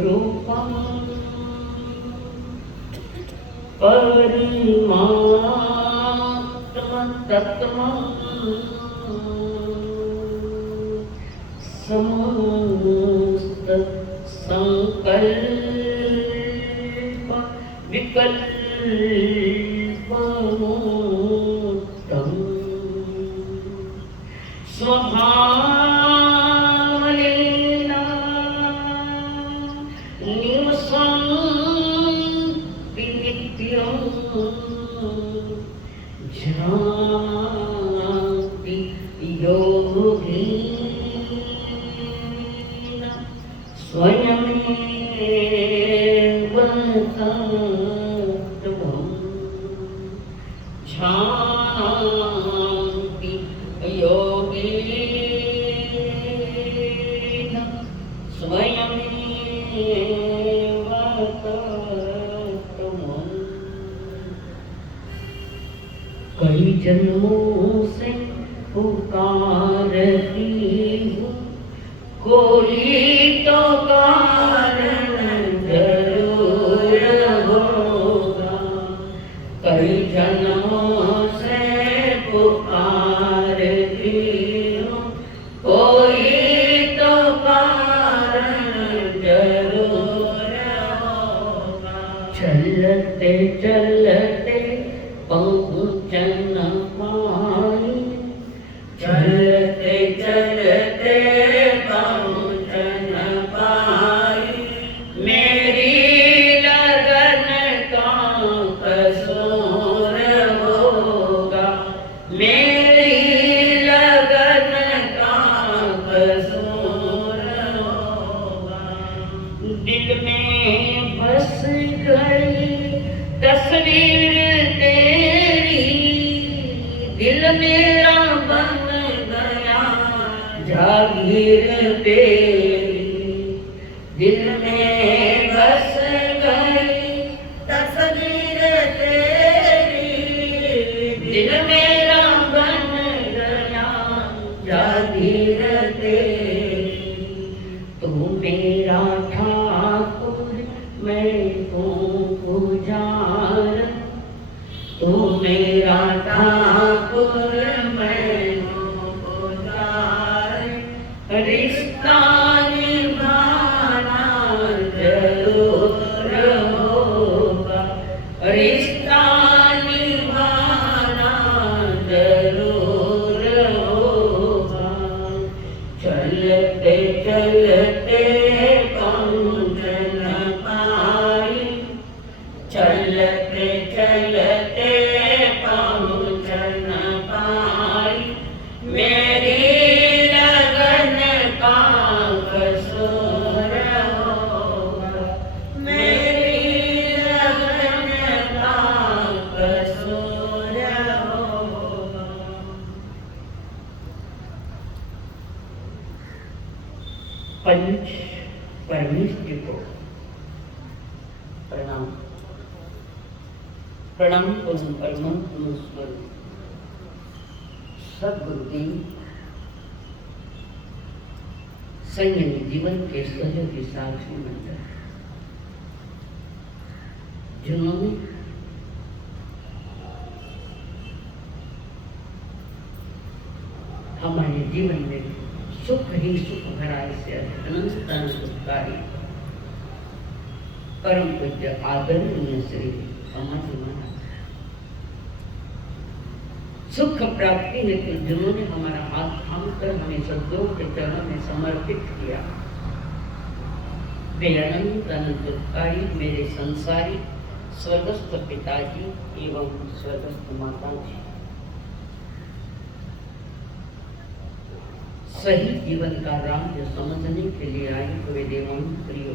रूपम परिमात्रम तत्त्वं समस्त संकल्प विकल्पमुक्तं स्वभावनेन निवसन्ति नित्यं जानति योगिन स्वयमेव तत्त्वं जानति योगिन स्वयमेव तत्त्वं। कई जन्मों से पुकारती हूँ, कोई तो कारण जरूर होगा। कई जन्मों से पुकारती हूँ, कोई तो कारण जरूर होगा। चलते चलते पहुँचन पाई, चलते चलते पहुँचन पाई। मेरी लगन का कसूर होगा, मेरी लगन का कसूर होगा। दिल में बस गई तस्वीर तेरी, दिल मेरा बन गया जागीर तेरी। दिल में बस गई तस्वीर तेरी, दिल मेरा बन गया जागीर तेरी। तू मेरा ठाकुर मैं हूँ पुजार, तू मेरा ठाकुर मैं हूँ पुजार। रिश्ता निभाना जरूर होगा, रिश्ता निभाना जरूर होगा। चलते चलते पहुँचन पाई, चलते चलते पहुँचन पाई। मेरी लगन का कसूर होगा, मेरी लगन का कसूर होगा। पंच परमेश्वर को प्रणाम। प्रणाम करूं परमात्मा स्वरूप सद्गुरुदेव संयमी जीवन के सहयोगी साक्षी मंडल, जिन्होंने हमारे जीवन में सुख ही सुख भरा से अनंत सुखकारी परम पूज्य आदरणीय श्री अमर महाराज सुख प्राप्ति हेतु जिन्होंने हमारा हाथ थाम कर हमें सद्गुरु के चरणों में समर्पित किया, वे अनंत अनंतकारी मेरे संसारी स्वर्गस्थ पिताजी एवं स्वर्गस्थ माताजी सही जीवन का राम जो समझने के लिए आए हुए देवांग प्रियो,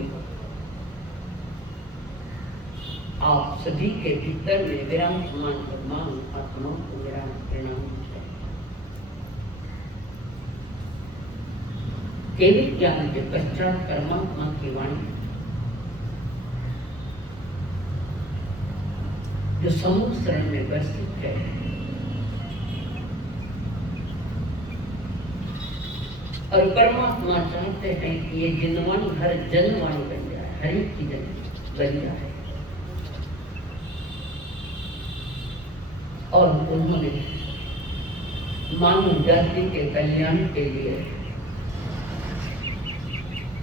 आप सभी के भीतर में विराजमान तमाम आत्माओं को मेरा प्रणाम है। केवल ज्ञान के पश्चात परमात्मा की वाणी जो समूह शरण में व्यवस्थित है, और परमात्मा चाहते हैं कि ये जिनवाणी हर जनवाणी बन जाए, हर एक की जन बन जाए। और उन्होंने मानव जाति के कल्याण के लिए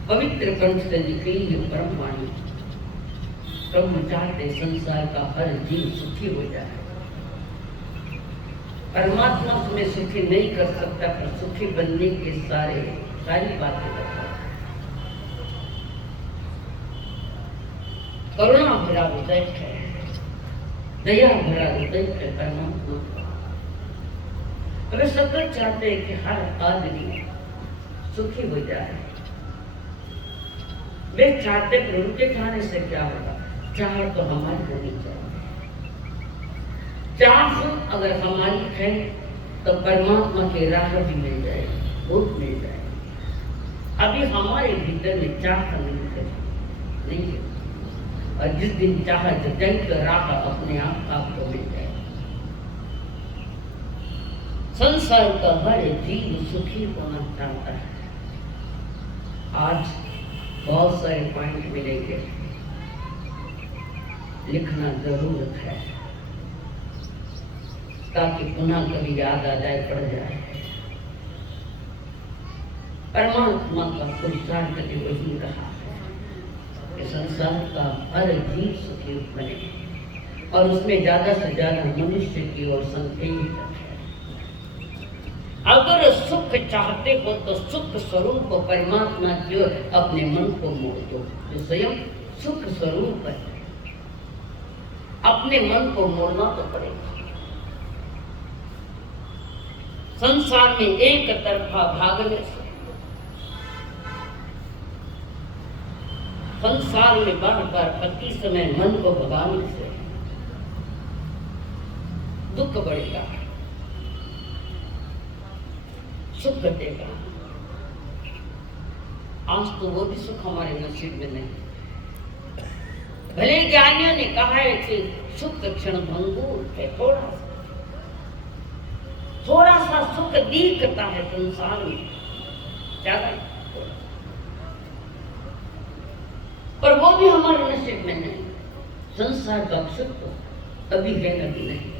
पवित्र कंठ से निकली हुई परम वाणी, प्रभु चाहते संसार का हर जीव सुखी हो जाए। परमात्मा तुम्हें सुखी नहीं कर सकता, पर सुखी बनने के सारी बातें बताता है। करुणा भरा हृदय है, दया भरा हृदय है परमात्मा का। वे सतत चाहते हैं कि हर आदमी सुखी हो जाए। वे चाहते, पर उनके चाहने से क्या होगा? चाह तो हमारी होनी चाहिए। चाह अगर हमारी है तो परमात्मा की राह भी मिल जाएगी, भूख मिल जाएगी। अभी हमारे भीतर में चाह नहीं है, और जिस दिन चाह जग तो राह अपने आप आपको मिल जाएगी। संसार का हर जीव सुखी होना चाहता है। आज बहुत सारे पॉइंट मिलेंगे, लिखना जरूरत है ताकि पुनः कभी याद आ जाए, पड़ जाए। परमात्मा का पुरुषार्थ कभी वही रहा है कि संसार का हर जीव सुखी बने, और उसमें ज्यादा से ज्यादा मनुष्य की ओर संकेत है। अगर सुख चाहते हो तो सुख स्वरूप परमात्मा की ओर अपने मन को मोड़ दो, जो स्वयं सुख स्वरूप है। अपने मन को मोड़ना तो पड़ेगा। संसार में एक तरफा भागने से, संसार में बार बार प्रति समय मन को भगाने से दुख बढ़ेगा, सुख घटेगा। आज तो वो भी सुख हमारे नसीब में नहीं। भले ज्ञानियों ने कहा है कि सुख क्षण भंगुर है, थोड़ा सा सुख दिखता है संसार में, ज्यादा, पर वो भी हमारे नसीब में नहीं। संसार का सुख तो अभी है, कभी नहीं,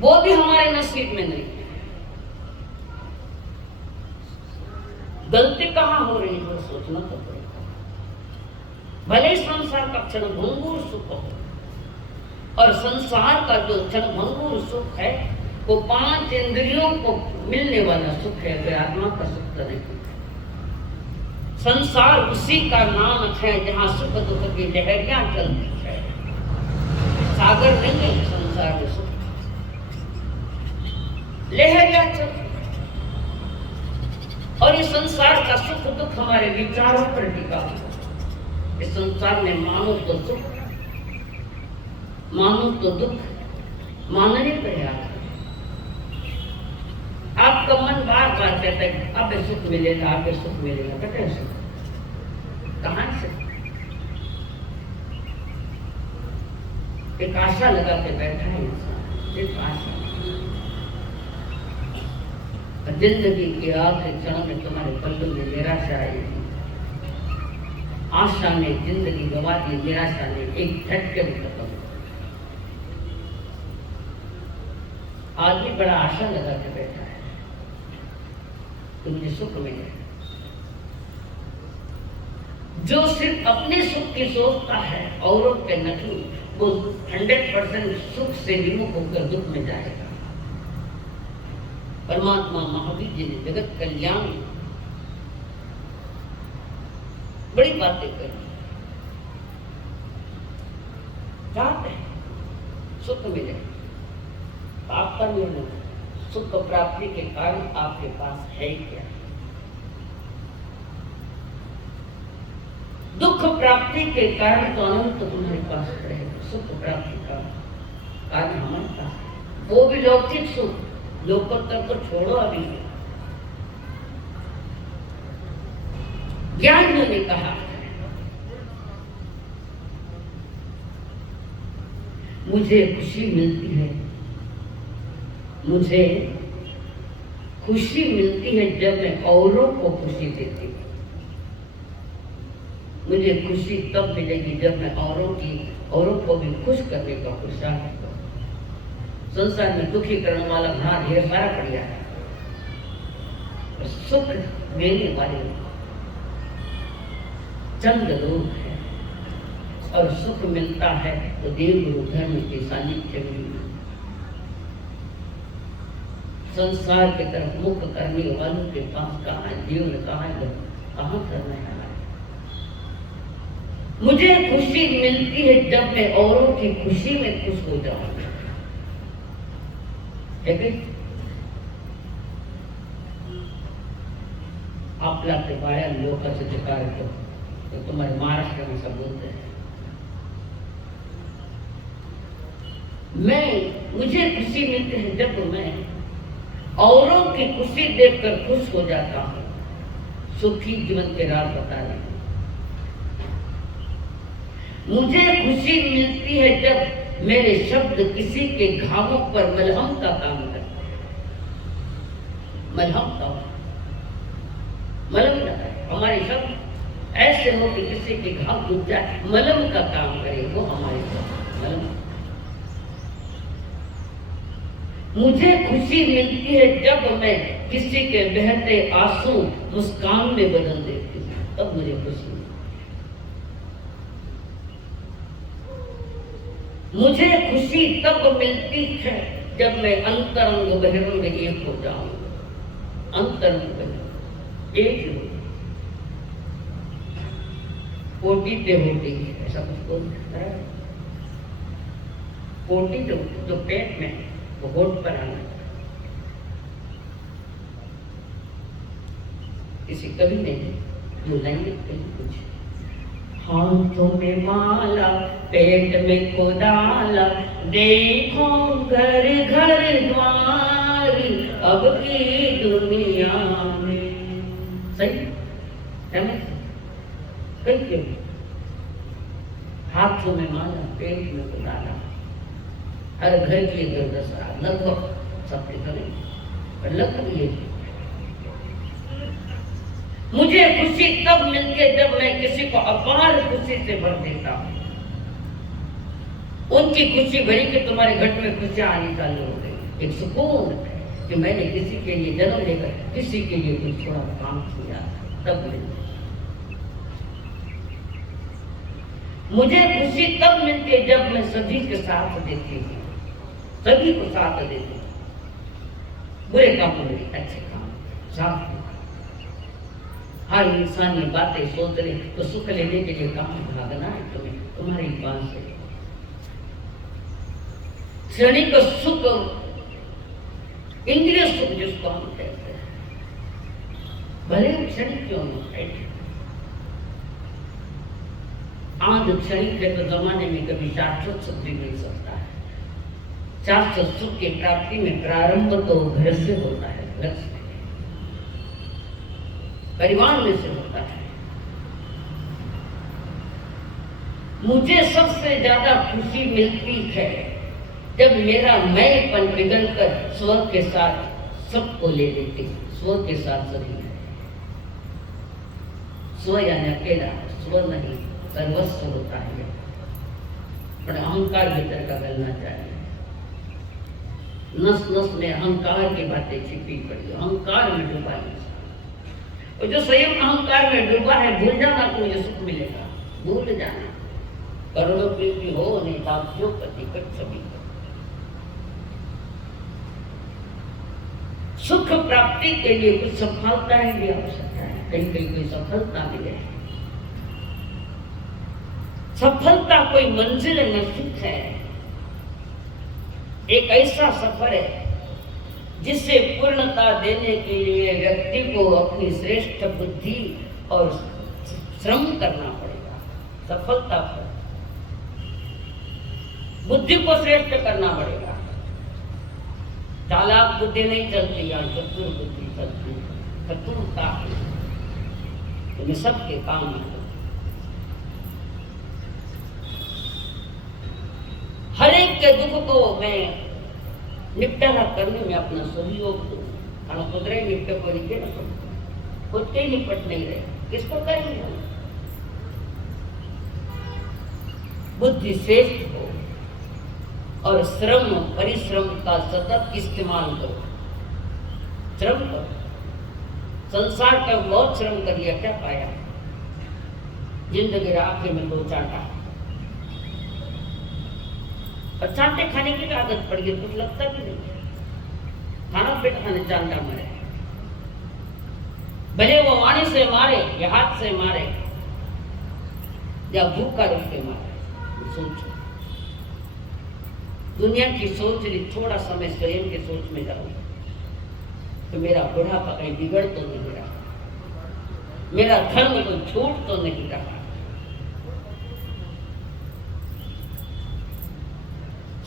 वो भी हमारे नसीब में नहीं। गलती कहाँ हो रही है सोचना तो पड़ेगा। भले संसार का क्षण भंगुर सुख हो, और संसार का जो क्षण भंगुर सुख है वो 5 इंद्रियों को मिलने वाला सुख है, वे आत्मा का सुख तो नहीं। संसार उसी का नाम है जहाँ सुख दुख की लहरियां चलती है, सागर नहीं है संसार में सुख, लहरियां चलती। और ये संसार का सुख दुख हमारे विचारों पर टिका हुआ। इस संसार में मानो तो सुख, मानो तो दुख, मानने प्रयास। आपका मन बार बार कहता है अब सुख मिलेगा, अब सुख मिलेगा, कहते सुख कहां से? एक आशा लगा के बैठा है इंसान, एक आशा। जिंदगी के आखिरी क्षण में तुम्हारे पल्लू में निराशा आएगी। आशा ने जिंदगी गवा दी, निराशा ने एक झटके में खत्म। आदमी बड़ा आशा लगा के बैठा है तुमने सुख मिले। जो सिर्फ अपने सुख की सोचता है औरों के नकली, वो 100% सुख से विमुख होकर दुख में जाएगा। परमात्मा महावीर जी ने जगत कल्याण बड़ी बातें करी। चाहते हैं सुख मिले, आपका निर्णय, सुख प्राप्ति के कारण आपके पास है क्या? दुख प्राप्ति के कारण तो अनंत तुम्हारे पास रहेगा। सुख प्राप्ति का कारण हमारे पास है, वो भी लौकिक सुख, लोकोत्तर को छोड़ो। अभी ज्ञानियों ने कहा मुझे खुशी मिलती है, मुझे खुशी मिलती है जब मैं औरों को खुशी देती हूँ। मुझे खुशी तब मिलेगी जब मैं औरों को भी खुश करने का कोशिश करूँ। संसार में दुखी करने वाला घना ढेर सारा पड़िया है, सुख देने वाले चंद लोग हैं, और सुख मिलता है तो देव गुरु धर्म के सानिध्य में। संसार की तरफ मुख करने वालों के पास कहाँ है जीव ने, कहाँ है कहाँ करना है। मुझे खुशी मिलती है जब मैं औरों की खुशी में खुश हो जाऊं। आपला ते बाया लोकांचे जे कार्यक्रम तो तुम्हारे महाराष्ट्र में सब बोलते हैं। मुझे खुशी मिलती है जब मैं औरों की खुशी देखकर खुश हो जाता हूँ। सुखी जीवन के राज बता रही हूँ। मुझे खुशी मिलती है जब मेरे शब्द किसी के घावों पर मलहम का काम करते हैं। मलहम का मलहम लगाए, हमारे शब्द ऐसे हो कि किसी के घाव रुक जाए, मलहम का काम करे, वो हमारे शब्द मलहम। मुझे खुशी मिलती है जब मैं किसी के बहते आंसू मुस्कान में बदल देती हूँ, तब मुझे खुशी। मुझे खुशी तब मिलती है जब मैं अंतरंग बहिरंग एक हो जाऊं। अंतरंग बहिरंग एक हो, कोटि पे होती है, ऐसा कुछ बोलता है। कोटि जो पेट में वो होठ पर आना, किसी कभी नहीं बोलेंगे कहीं कुछ। हाथों में माला पेट में कोदाला, देखो घर घर द्वार अब की दुनिया में। सही है? कहीं हाथों में माला पेट में कोदाला, हर घर की दुर्दशा लगभग सबके करें, पर लगभग ये। मुझे खुशी तब मिलती है जब मैं किसी को अपार खुशी से भर देता हूँ। उनकी खुशी भरी कि तुम्हारे घर में खुशियां आनी चालू हो गई। एक सुकून है कि मैंने किसी के लिए जन्म लेकर किसी के लिए कुछ थोड़ा काम किया, तब मिलती। मुझे खुशी तब मिलती है जब मैं सभी के साथ देती हूँ, सभी को साथ देती हूँ। बुरे काम में अच्छे काम साथ। हर इंसान ये बातें सोच रहे तो सुख लेने के लिए कहाँ भागना है तुम्हें, तुम्हारे पास है क्षणिक सुख, इंद्रिय सुख जिसको हम कहते हैं, भले क्षणिक क्यों न। आज क्षणिक है तो जमाने में कभी शाश्वत सुख भी मिल सकता है। शाश्वत सुख की प्राप्ति में प्रारंभ तो घर से होता है, घर से, परिवार में से होता है। मुझे सबसे ज्यादा खुशी मिलती है जब मेरा मैंपन पिघल कर स्व के साथ सबको ले लेती, स्व के साथ सभी। स्व यानी अकेला, स्व नहीं, सर्वस्व होता है, पर अहंकार भीतर का गलना चाहिए। नस नस में अहंकार की बातें छिपी पड़ी, अहंकार में डूबा है। और जो स्वयं अहंकार में डूबा है, भूल जाना तो मुझे सुख मिलेगा, भूल जाना। करोड़ों प्रीति हो नहीं ताप्यो पति कट सभी। सुख प्राप्ति के लिए कुछ सफलता भी आवश्यकता है, कहीं कहीं कोई सफलता मिले। सफलता कोई मंजिल न सुख है, एक ऐसा सफर है जिसे पूर्णता देने के लिए व्यक्ति को अपनी श्रेष्ठ बुद्धि और श्रम करना पड़ेगा। सफलता पर बुद्धि को श्रेष्ठ करना पड़ेगा। चालाक बुद्धि नहीं चलती, या चतुर बुद्धि चलती। चतुरता तुम्हें सबके काम है। हर एक के दुख को मैं निपटारा करने में अपना सहयोग दूं। हम खुद रहे निपटे को नहीं ना सुन, खुद के ही निपट नहीं रहे, किसको करेंगे हम? बुद्धि श्रेष्ठ हो और श्रम परिश्रम का सतत इस्तेमाल करो। श्रम करो, संसार का बहुत श्रम कर लिया, क्या पाया? जिंदगी आखिर में दो चांटा, और चांटे खाने की आदत पड़ गई, कुछ लगता भी नहीं, खाना पेट खाने चांटा मरे, भले वो वाणी से मारे या हाथ से मारे या भूखा रूप से मारे। सोचो, दुनिया की सोच ली, थोड़ा समय स्वयं के सोच में जाओ तो मेरा बुढ़ापा कहीं बिगड़ तो नहीं रहा, मेरा धर्म तो छूट तो नहीं रहा।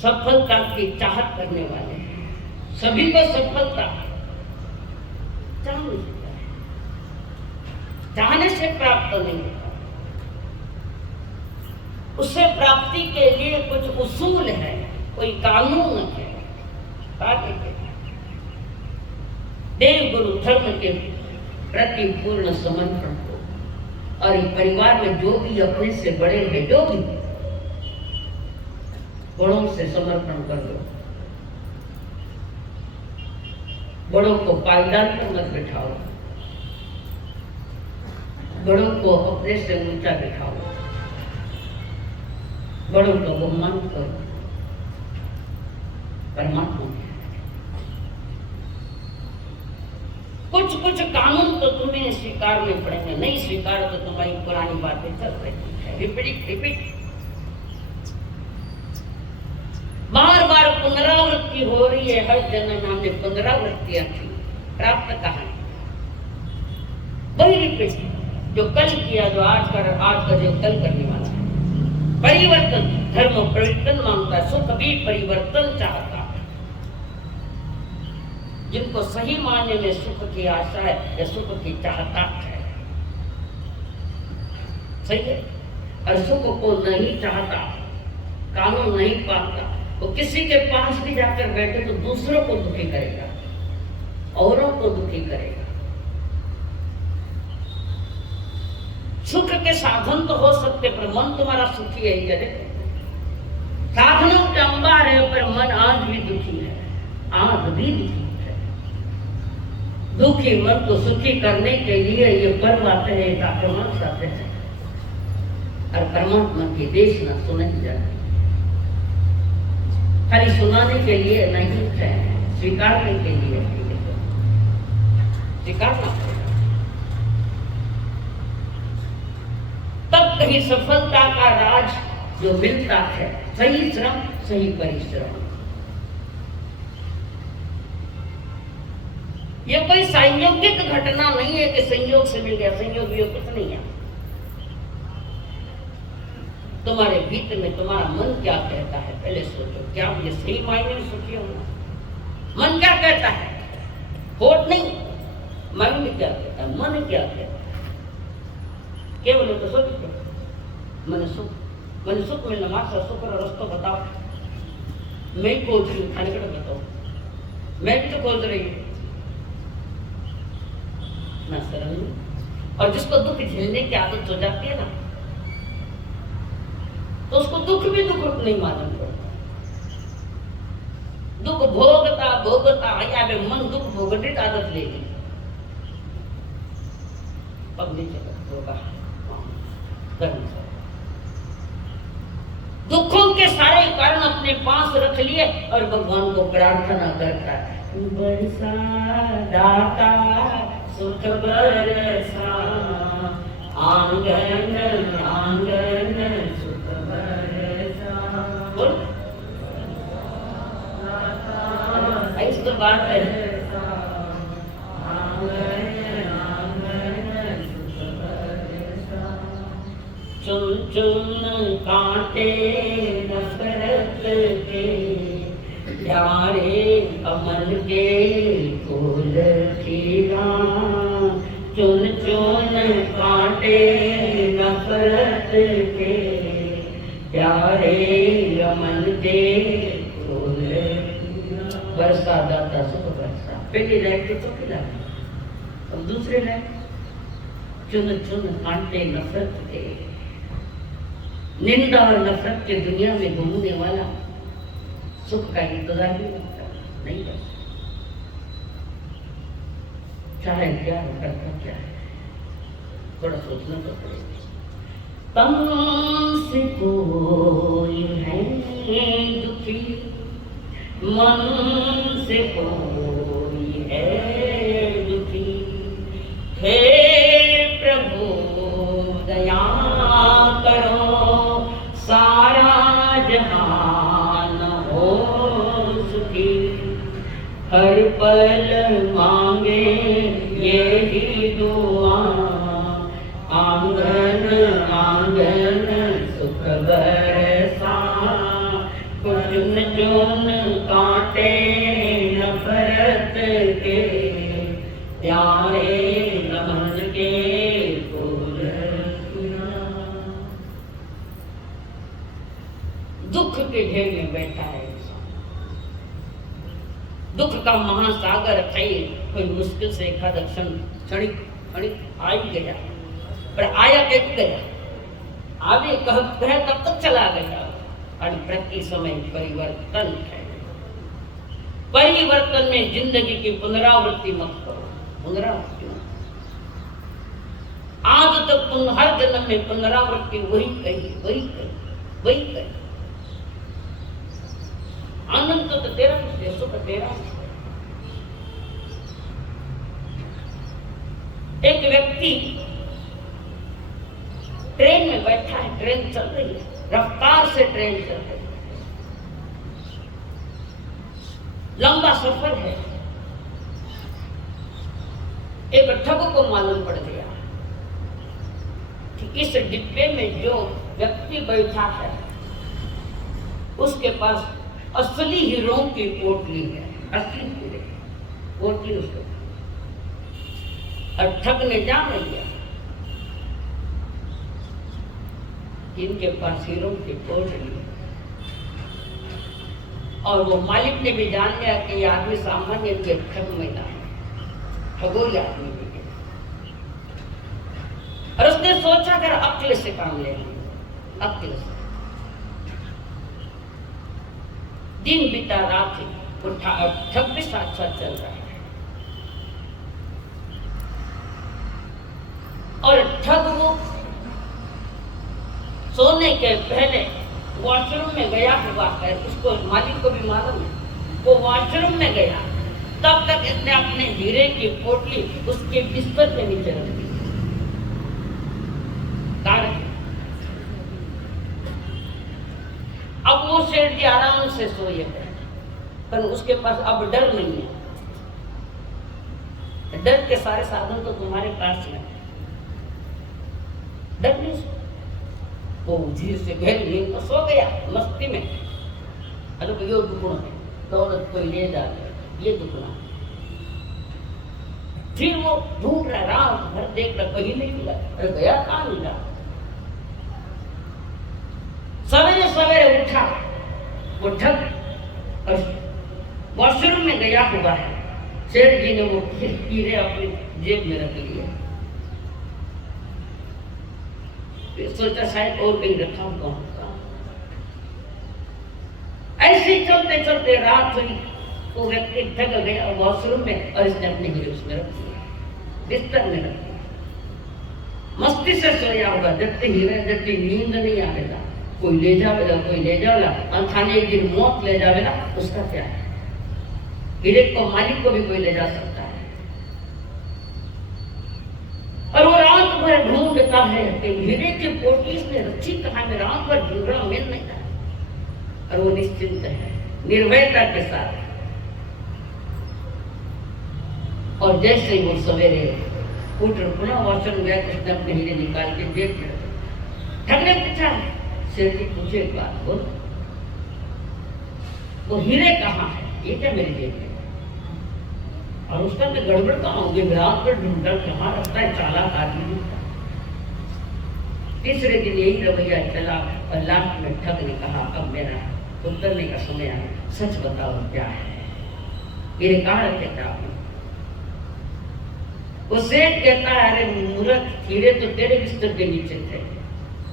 सफलता की चाहत करने वाले सभी को सफलता चाहने से प्राप्त नहीं होता, उससे प्राप्ति के लिए कुछ उसूल है, कोई कानून है। देव गुरु धर्म के प्रति पूर्ण समर्पण हो, और परिवार में जो भी अपने से बड़े हैं, जो भी बड़ों से समर्पण कर दो। बड़ों को पायदान पर मत बिठाओ, बड़ों को अपने से ऊंचा बिठाओ, बड़ों का सम्मान करो। परमात्मा कुछ कुछ कानून तो तुम्हें स्वीकारने पड़ेंगे, नहीं स्वीकार तो तुम्हारी पुरानी बातें चल रही है, रिपीट बार बार पुनरावृत्ति हो रही है। हर जन्म में हमने पुनरावृत्तियां की, प्राप्त कहा वही रिपीट, जो कल किया, जो आज का जो कल करने वाला है। परिवर्तन, धर्म परिवर्तन मांगता है, सुख भी परिवर्तन चाहता है। जिनको सही मायने में सुख की आशा है या सुख की चाहता है, सही है, और सुख को नहीं चाहता, कानून नहीं पाता, वो किसी के पास भी जाकर बैठे तो दूसरों को दुखी करेगा, औरों को दुखी करेगा। सुख के साधन तो हो सकते, पर मन तुम्हारा सुखी है क्या? देखो, साधनों के अंबार है, पर मन आज भी दुखी है, आज भी दुखी है। दुखी मन को सुखी करने के लिए ये पर्व आते हैं, कार्यक्रम आते हैं, और परमात्मा की देश न सुनाई जाती, खाली सुनाने के लिए नहीं है, स्वीकारने के लिए स्वीकारना पड़ेगा। तब कहीं सफलता का राज जो मिलता है, सही श्रम सही परिश्रम। ये कोई संयोगिक घटना नहीं है कि संयोग से मिल गया, संयोग भी कुछ नहीं है। तुम्हारे भीतर में तुम्हारा मन क्या कहता है, पहले सोचो, क्या मुझे सही मायने में सुखी होना? मन क्या कहता है? होठ नहीं, माइंड क्या कहता है, मन क्या कहता है? केवल तो सोचो, मन सुख मिलना मात्र सुख और रस्तो बताओ। मैं खोज रही हूँ, खाने का बताओ, मैं भी तो खोज रही हूँ ना शर्म। और जिसको दुख झेलने की आदत हो जाती है ना, तो उसको दुख भी दुख नहीं मालूम पड़ता। दुख भोगता आया वे मन दुख भोगने की आदत लेगी, अब नहीं चलता होगा। दुखों के सारे कारण अपने पास रख लिए और भगवान को प्रार्थना करता है, बरसा दाता सुख बरसा, आंगन आंगन सुख बरसा। ऐसी तो बात है, चुन चुन कांटे नफरत के, प्यारे कमल के फूल खिला। चुन चुन कांटे नफरत के, प्यारे कमल के फूल। बरसा दाता सुख बरसा, पहली लाइन तो खिला, अब दूसरे लाइन चुन चुन कांटे नफरत के, निंदा और नफरत के दुनिया में घूमने वाला सुख का इंतजार नहीं कर, चाहे क्या करता क्या है, थोड़ा सोचना तो पड़ेगा। तुमसे कोई है दुखी, मन से कोई है दुखी, हे प्रभु दया करो, सारा जहान हो सुखी, हर पल मांगे यही दुआ, आंगन आंगन सुख बरसा, चुन चुन कांटे नफरत के, प्यारे नमन के फूल खिला। दुख के ढेर में बैठा है इंसान, दुख का महासागर है, कोई मुश्किल से एक आध क्षणिक आ ही गया, पर आया कैसे गया, आगे कह तब तक चला गया। और प्रति समय परिवर्तन है, परिवर्तन में जिंदगी की पुनरावृत्ति मत करो, पुनरावृत्ति आज तक तुम हर जन्म में पुनरावृत्ति वही कही। आनंद तो तेरा है, सुख तेरा है। एक व्यक्ति ट्रेन में बैठा है, ट्रेन चल रही है, रफ्तार से ट्रेन चल रही है, लंबा सफर है। एक ठग को मालूम पड़ गया कि इस डिब्बे में जो व्यक्ति बैठा है उसके पास असली हीरो की पोटली है, असली हीरे पोटली उसके, और ठग ने जान लिया इनके पास हीरो की पोटली, और वो मालिक ने भी जान लिया कि ये आदमी सामान्य ठग में ना, ठगोरी आदमी भी, और उसने सोचा अगर अक्ल से काम ले, अक्ल से दिन बीता रात ठग भी साथ साथ चल रहा है, और ठग वो सोने के पहले वॉशरूम में गया हुआ है, उसको मालिक को भी मालूम है, वो वॉशरूम में गया, तब तक इसने अपने हीरे की पोटली उसके बिस्तर पे नीचे रख दी। अब वो सेठ जी आराम से सोए हैं, पर उसके पास अब डर नहीं है, डर के सारे साधन तो तुम्हारे पास है, डर नहीं। वो धीरे से गहरी नींद में सो गया, मस्ती में। अरे ये दुगुना है, दौलत कोई ले जाए, ये दुगुना। फिर वो ढूंढ रहा, रात भर देख रहा, कहीं नहीं मिला। अरे गया कहाँ मिला? सवेरे सवेरे उठा, वो ठग वॉशरूम में गया हुआ है। सेठ जी ने वो हीरे अपनी जेब में रख लिए, सोचा शायद और कहीं रखा होगा। ऐसे चलते चलते रात हुई, वो व्यक्ति थक गया वॉशरूम में, और इसने अपने हीरे उसमें रख दिया, बिस्तर में रख दिया। मस्ती से सोया होगा, जब तक हीरे जब तक नींद नहीं आएगा, कोई ले जावेगा, कोई ले जावेगा, अंधाने एक दिन मौत ले जावेगा, उसका क्या है? हीरे को मालिक को भी कोई ले जा सकता है। और वो रात भर ढूंढता है कि हीरे की पोटली में रखी कहाँ में, रात भर ढूंढ रहा, मिल नहीं रहा। और वो निश्चिंत है, निर्भयता के साथ। और जैसे ही वो सवेरे उठ पुनः वॉशरूम गया, उसने अपने हीरे निकाल के जेब में रखा। ठग ने पूछा, सेठ जी पूछे एक बात, वो हीरे कहाँ है? ये क्या मेरी जेब में? और उसका मैं गड़बड़ कहाँ होगी, रात पर ढूंढा कहाँ रखता है, चालाक आदमी। तीसरे दिन यही रवैया चला, और लास्ट में ठग ने कहा, अब मेरा उतरने का समय आया, सच बताओ क्या है? मेरे कहाँ रखे थे आपने? वो सेठ कहता है अरे मूर्ख, कीड़े तो तेरे बिस्तर के नीचे थे,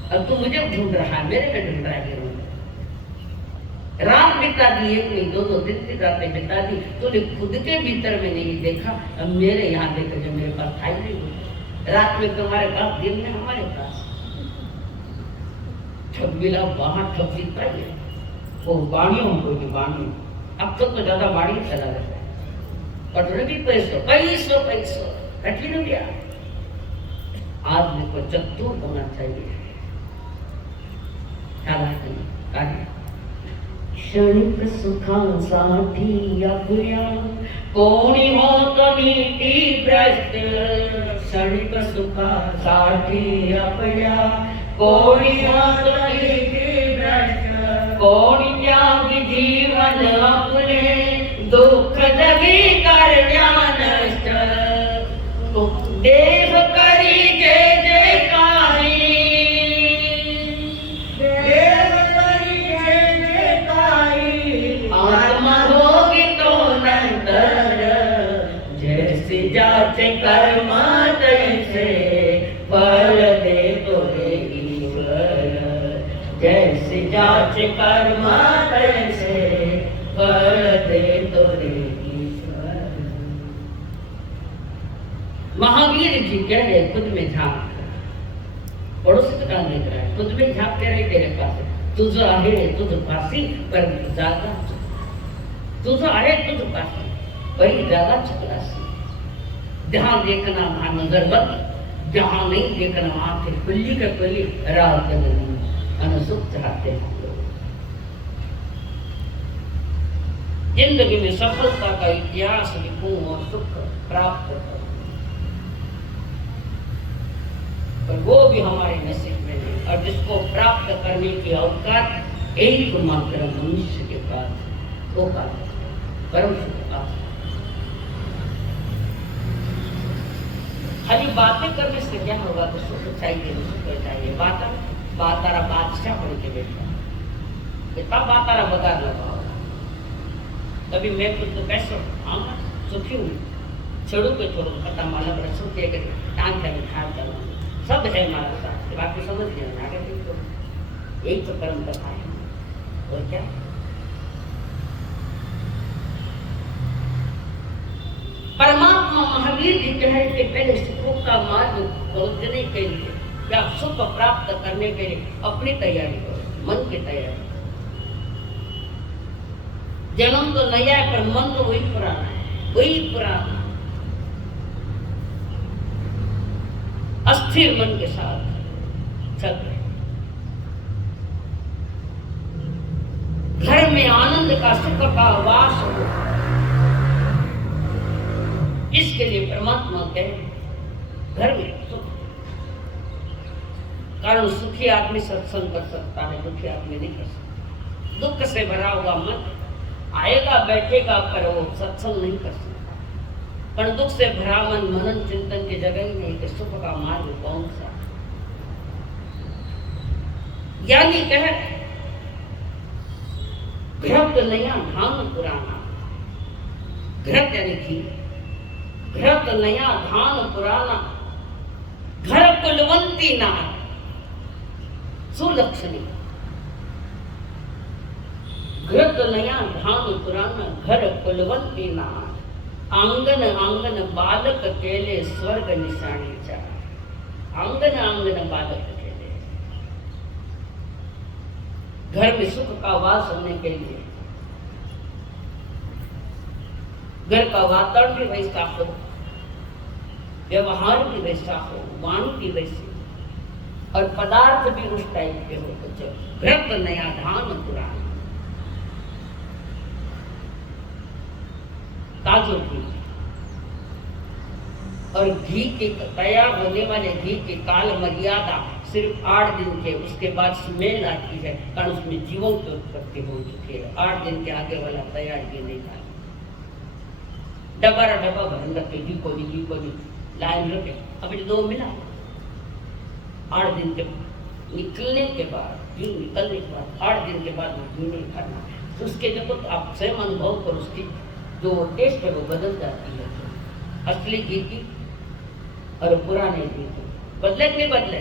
अब तू मुझे ढूंढ रहा है, मेरे में ढूंढ रहा है। रात बिता दी, एक नहीं 2-2 दिन की रातें बिता दी, तूने खुद के भीतर में नहीं देखा, अब मेरे यहाँ देखो जो मेरे पास था ही नहीं। रात में तुम्हारे पास, दिन में हमारे पास। ठग मिला वहां ठग जीता है, वो बाणियों को की बाणी। अब तो ज्यादा बाणी चला रहता है, और भी पैसों पैसों पैसों कठिन हो गया। आदमी को चतुर होना चाहिए। क्षणिक सुखासाठी आपल्या कोणी होत नीती भ्रष्ट, क्षणिक सुखासाठी आपल्या कोणी होत नीती भ्रष्ट, कोणी त्यागी जीवन आपले दुःख जगी करण्या नष्ट, देव करी जय जयकारी, देव करी जय जयकारी, आत्मा होगी तो नंतर, जैसे जाचे कर्म तैसे फल दे तो ईश्वर, जैसे जाचे कर्म तैसे फल दे तो ईश्वर। महावीर जी कह रहे खुद में झांक, पड़ोसी तो काम देख रहा है, खुद में झांक के रहे तेरे पास, तुझ आहे तुझ पासी पर ज्यादा, तुझ आहे तुझ पासी पर ज्यादा चपरासी। जहां देखना वहां नजर बंद, जहां नहीं देखना वहां फिर कुल्ली का कुल्ली रात के दिन अनुसुख चाहते हैं लोग। जिंदगी में सफलता का इतिहास लिखूं और सुख प्राप्त करूं, पर वो भी हमारे नसीब में नहीं, और जिसको प्राप्त करने की औकात एक मात्र मनुष्य के पास, वो परम सुख का। खाली बातें करने से क्या होगा, तो सुख चाहिए, सुख चाहिए। बातारा बादशाह बन के बैठा, इतना बातारा बगार लगा, तभी मैं खुद तो कैसे सुखी हूँ, छोड़ू के छोड़ू खत्म वाला बड़ा सुख है, टांग कर खार करना सब है हमारे साथ, बाकी समझ लेना आगे तो यही तो परम कथा है। और क्या परमात्मा महावीर जी कह रहे थे, पहले सुखों का मार्ग खोजने के लिए या सुख प्राप्त करने के लिए अपनी तैयारी करो, मन की तैयारी। जन्म तो नया है पर मन तो वही पुराना है, वही पुराना अस्थिर मन के साथ चल रहे। घर में आनंद का सुख का वास हो, इसके लिए परमात्मा कहे घर में सुख। कारण सुखी आदमी सत्संग कर सकता है, दुखी आदमी नहीं कर सकता। दुख से भरा हुआ मन आएगा बैठेगा पर वो सत्संग नहीं कर सकता। पर दुख से भरा मन मनन चिंतन की जगह ही नहीं कि सुख का मार्ग कौन सा। यानी कह घृत नया धान पुराना, घृत यानी घी, घृत नया धान पुराना, घर कुलवंती नार सुलक्षणी। घृत नया धान पुराना, घर कुलवंती नार, आंगन आंगन बालक केले स्वर्ग निशानी जा। आंगन आंगन बालक केले, घर में सुख का वास होने के लिए घर का वातावरण भी वैसा हो, व्यवहार भी वैसा हो, वाणी भी वैसी, और पदार्थ भी उस टाइप के हो। तो घृत नया धान पुराना, ताजो घी और घी के तैयार होने वाले घी की काल मर्यादा सिर्फ 8 दिन के, उसके बाद स्मेल आती है, कारण उसमें जीवों की उत्पत्ति हो चुकी है। 8 दिन के आगे वाला तैयार घी नहीं था। डब्बा भर रखे घी को लाइन रखे, अब जो 2 मिला 8 दिन के निकलने के बाद, घी निकलने के बाद 8 दिन के बाद घी नहीं खाना। तो उसके देखो तो आप स्वयं अनुभव करो, उसकी जो टेस्ट है वो बदल जाती है। असली घी की और पुराने भी बदले नहीं बदले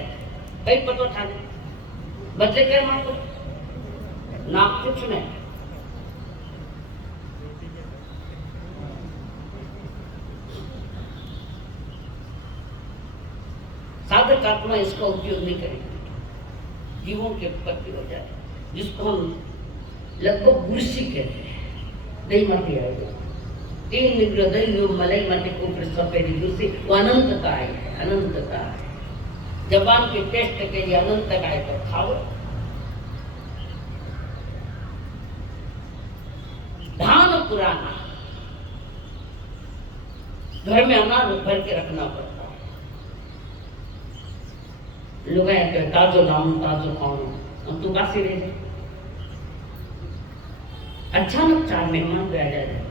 कई पतो था बदले क्या मार ना कुछ नहीं। साधक आत्मा इसका उपयोग नहीं करेगी, जीवों के उत्पत्ति हो जाए, जिसको हम लगभग गुरसी कहते हैं। दही माटी आएगा तीन निग्रह दही मलाई माटी को फिर सफेद गुरसी, वो अनंत का है, अनंत का है। जबान के टेस्ट के लिए अनंत का है तो खाओ। धान पुराना, घर में अनाज भर के रखना पड़ता है। लोग ताजो लाऊं ताजो खाऊं, तू बासी रह जाए। अचानक 4 मेहमान पे आ जाए,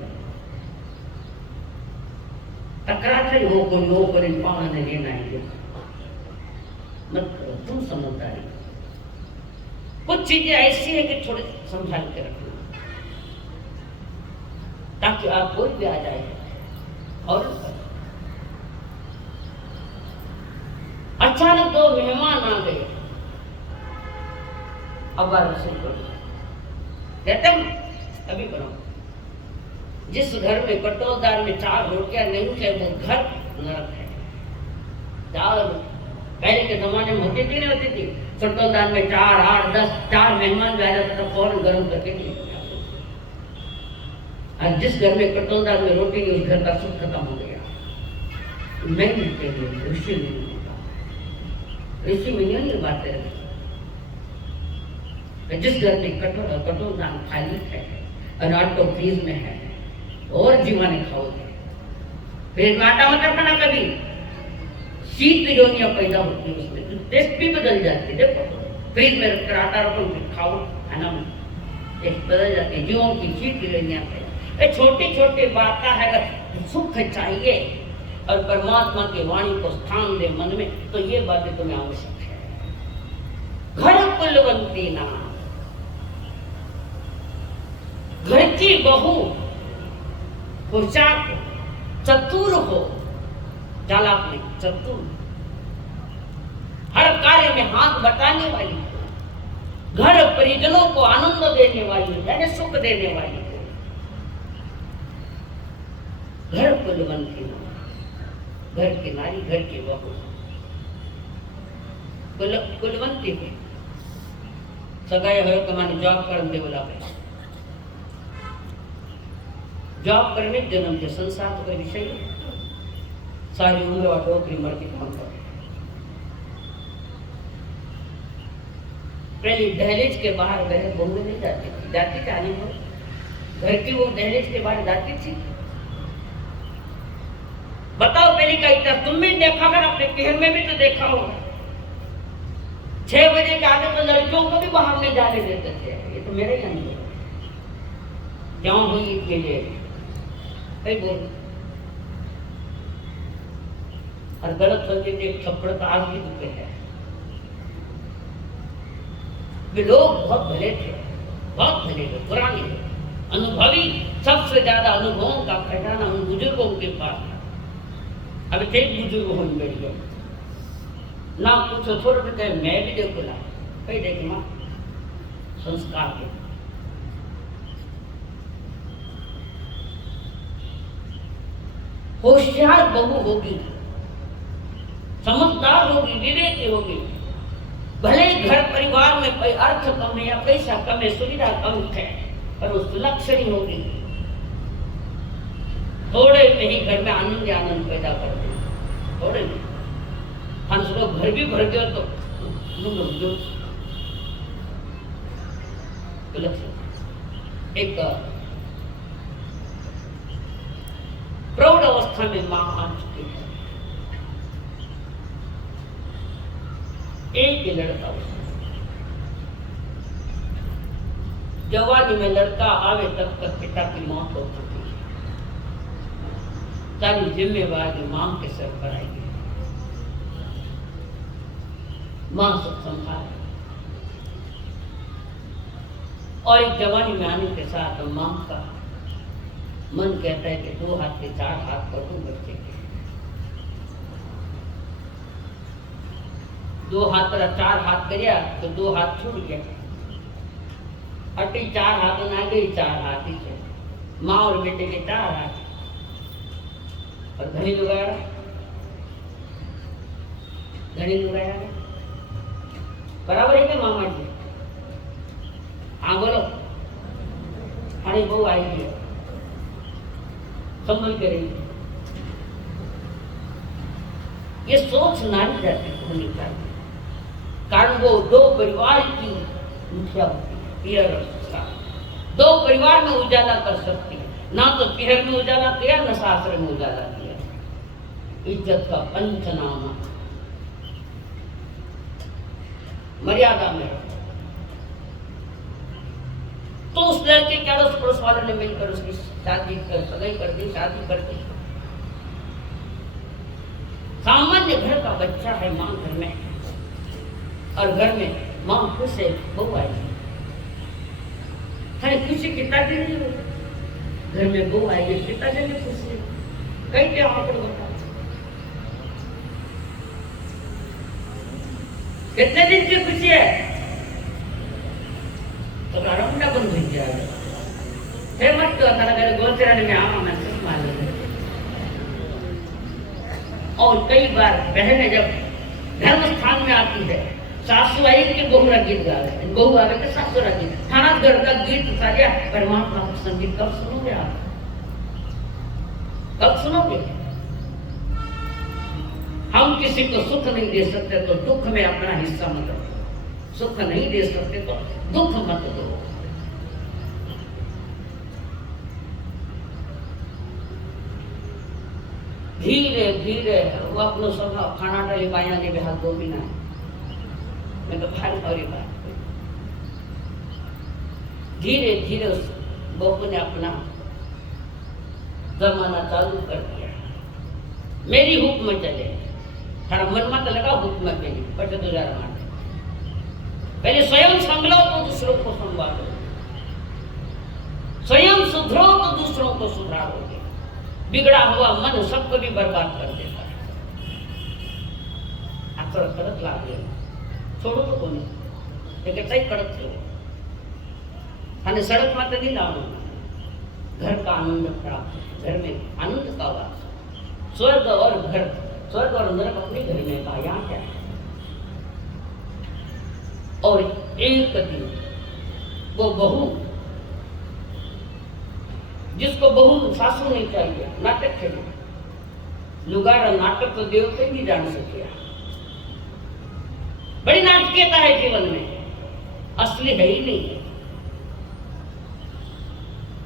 तकरार खड़ी हो कोई हो पर इन पाना ने लेना है मत करो, तुम समझदारी। कुछ चीजें ऐसी है कि थोड़े संभाल के रखना, ताकि आप कोई भी आ जाए और अचानक 2 मेहमान आ गए। अब रसोई करो, कहते हैं अभी बनाओ। जिस घर में कटोरदार में 4 रोटियां नहीं थे वो घर नरक है। दाल पहले के जमाने में होती थी नहीं होती थी, कटोरदार में 4, 8, 10 4 मेहमान भी आ जाता था, फौरन गर्म करके नहीं। आज जिस घर में कटोरदार में रोटी नहीं उस घर का सुख खत्म हो गया। मैं मिलते हुए ऋषि नहीं मिलता, ऋषि में ये बातें रखी। जिस घर में कटोरदार खाली है, अनाज तो फ्रीज में है और जीवाने खाओगे, फिर आटा मत रखना कभी। शीत योनियां पैदा होती है उसमें, तो टेस्ट भी बदल जाती है। देखो फ्रीज में रखकर आटा रखो खाओ, खाना टेस्ट बदल जाती है। जीवों की शीत योनियां पैदा, छोटी छोटी बातें है। अगर सुख चाहिए और परमात्मा की वाणी को स्थान दे मन में, तो ये बातें तुम्हें आवश्यक है। घर कुलवंती ना, घर की बहू होशियार, चतुर हो, चालाक नहीं, चतुर, हर कार्य में हाथ बटाने वाली, घर परिजनों को आनंद देने वाली, यानी सुख देने वाली। घर कुलवंती ना, घर की नारी, घर की बहू कुलवंती है। सगाई हो तो मानी जॉब करने बोला भाई, जॉब करने जन्म के संसार तो कोई विषय नहीं, सारी उम्र और नौकरी मर के काम कर। पहले दहलीज के बाहर गए घूमने नहीं जाती थी, जाती जाने को घर की वो दहलीज के बाहर जाती थी। बताओ पहले का इतिहास तुम भी देखा कर, अपने शहर में भी तो देखा होगा। 6 बजे के आगे तो लड़कियों को भी बाहर नहीं जाने देते थे। ये तो मेरे ही अनुभव, क्यों हुई के लिए कई बोल, और गलत समझे थे थप्पड़ तो आज भी दुखे है। वे लोग बहुत भले थे, बहुत भले थे, पुराने थे, अनुभवी, सबसे ज्यादा अनुभवों का खजाना उन बुजुर्गों के पास था। अब थे बुजुर्ग हो बैठ गए ना, कुछ थोड़े कहे मैं भी देखो ला कही देख माँ संस्कार के। होशियार बहू होगी, समझदार होगी, विवेकी होगी, भले घर परिवार में कोई अर्थ कम है या पैसा कम है, सुविधा कम है, पर वो सुलक्षणी होगी। थोड़े में ही घर में आनंद आनंद पैदा कर दे, थोड़े में। हंस लोग घर भी भर दो तो एक प्रौढ़ अवस्था में मां आ चुकी है, एक ही लड़का, जवानी में लड़का आवे तब तक पिता की मौत हो चुकी है। सारी जिम्मेवारी मां के सर पर आएगी, मां सब संभाले। और एक जवानी में आने के साथ मां का मन कहता है कि 2 हाथ के 4 हाथ कर दूं बच्चे के, दो हाथ पर 4 हाथ करिया तो 2 हाथ छूट गया। अटी 4 हाथ ना गई, 4 हाथ ही थे। माँ और बेटे के 4 हाथ और धनी लुगाया, धनी लुगाया बराबर है क्या मामा जी? हाँ बोलो। अरे बहु आएगी, संभल करेंगे। ये सोच नारी जाति को होनी चाहिए, कारण वो 2 परिवार की मुखिया होती है। पीहर और ससुराल 2 परिवार में उजाला कर सकती है। ना तो पीहर में उजाला किया, न सासरे में उजाला किया। इज्जत का पंचनामा मर्यादा में। तो उस लड़के के अड़ोस पड़ोस वाले ने मिलकर उसकी शादी कर सगाई कर दी, शादी कर दी। सामान्य घर का बच्चा है, मां घर में, और घर में मां खुश है, बहू आएगी। खुशी पिताजी नहीं होगी, घर में बहू आएगी, पिताजी भी खुश है। कई क्या आंकड़ बता, कितने दिन की खुशी है? तो रमना बंद हो गया है। मत तो अगर गोचरण में आवा मैं सब मालूम। और कई बार बहनें जब धर्म स्थान में आती है, सासू आई के बहू का गीत गा रहे, बहू आवे के सासू का गीत, थाना घर का गीत साजा। परमात्मा का संगीत कब सुनोगे आप? कब सुनोगे? हम किसी को सुख नहीं दे सकते तो दुख में अपना हिस्सा मत रखो। सुख नहीं दे सकते तो दुख मत दो। धीरे धीरे वो अपनो सब खाना डाली पाया के हाथ दो बिना मैं तो भारी भारी बात। धीरे धीरे उस बहू ने अपना जमाना चालू कर दिया। मेरी हुक्म चले, थारा मन मत लगा हुक्म मेरी बट 2000 मान। पहले स्वयं संभलो तो दूसरों को संभालो, स्वयं सुधरो तो दूसरों को सुधारोगे। बिगड़ा हुआ मन सबको भी बर्बाद कर देता है। आप थोड़ा कड़क ला गए, छोड़ो तो कोई लेकिन सही कड़क थे। हमें सड़क मत नहीं लाओ। घर का आनंद प्राप्त, घर में आनंद का वास। स्वर्ग और घर, स्वर्ग और नरक अपने घर में का, यहाँ क्या है? और एक दिन वो बहू, जिसको बहू सासू नहीं चाहिए, नाटक खेले। लुगारा नाटक तो देवते भी जान सके। बड़ी नाटकीयता है जीवन में, असली है ही नहीं।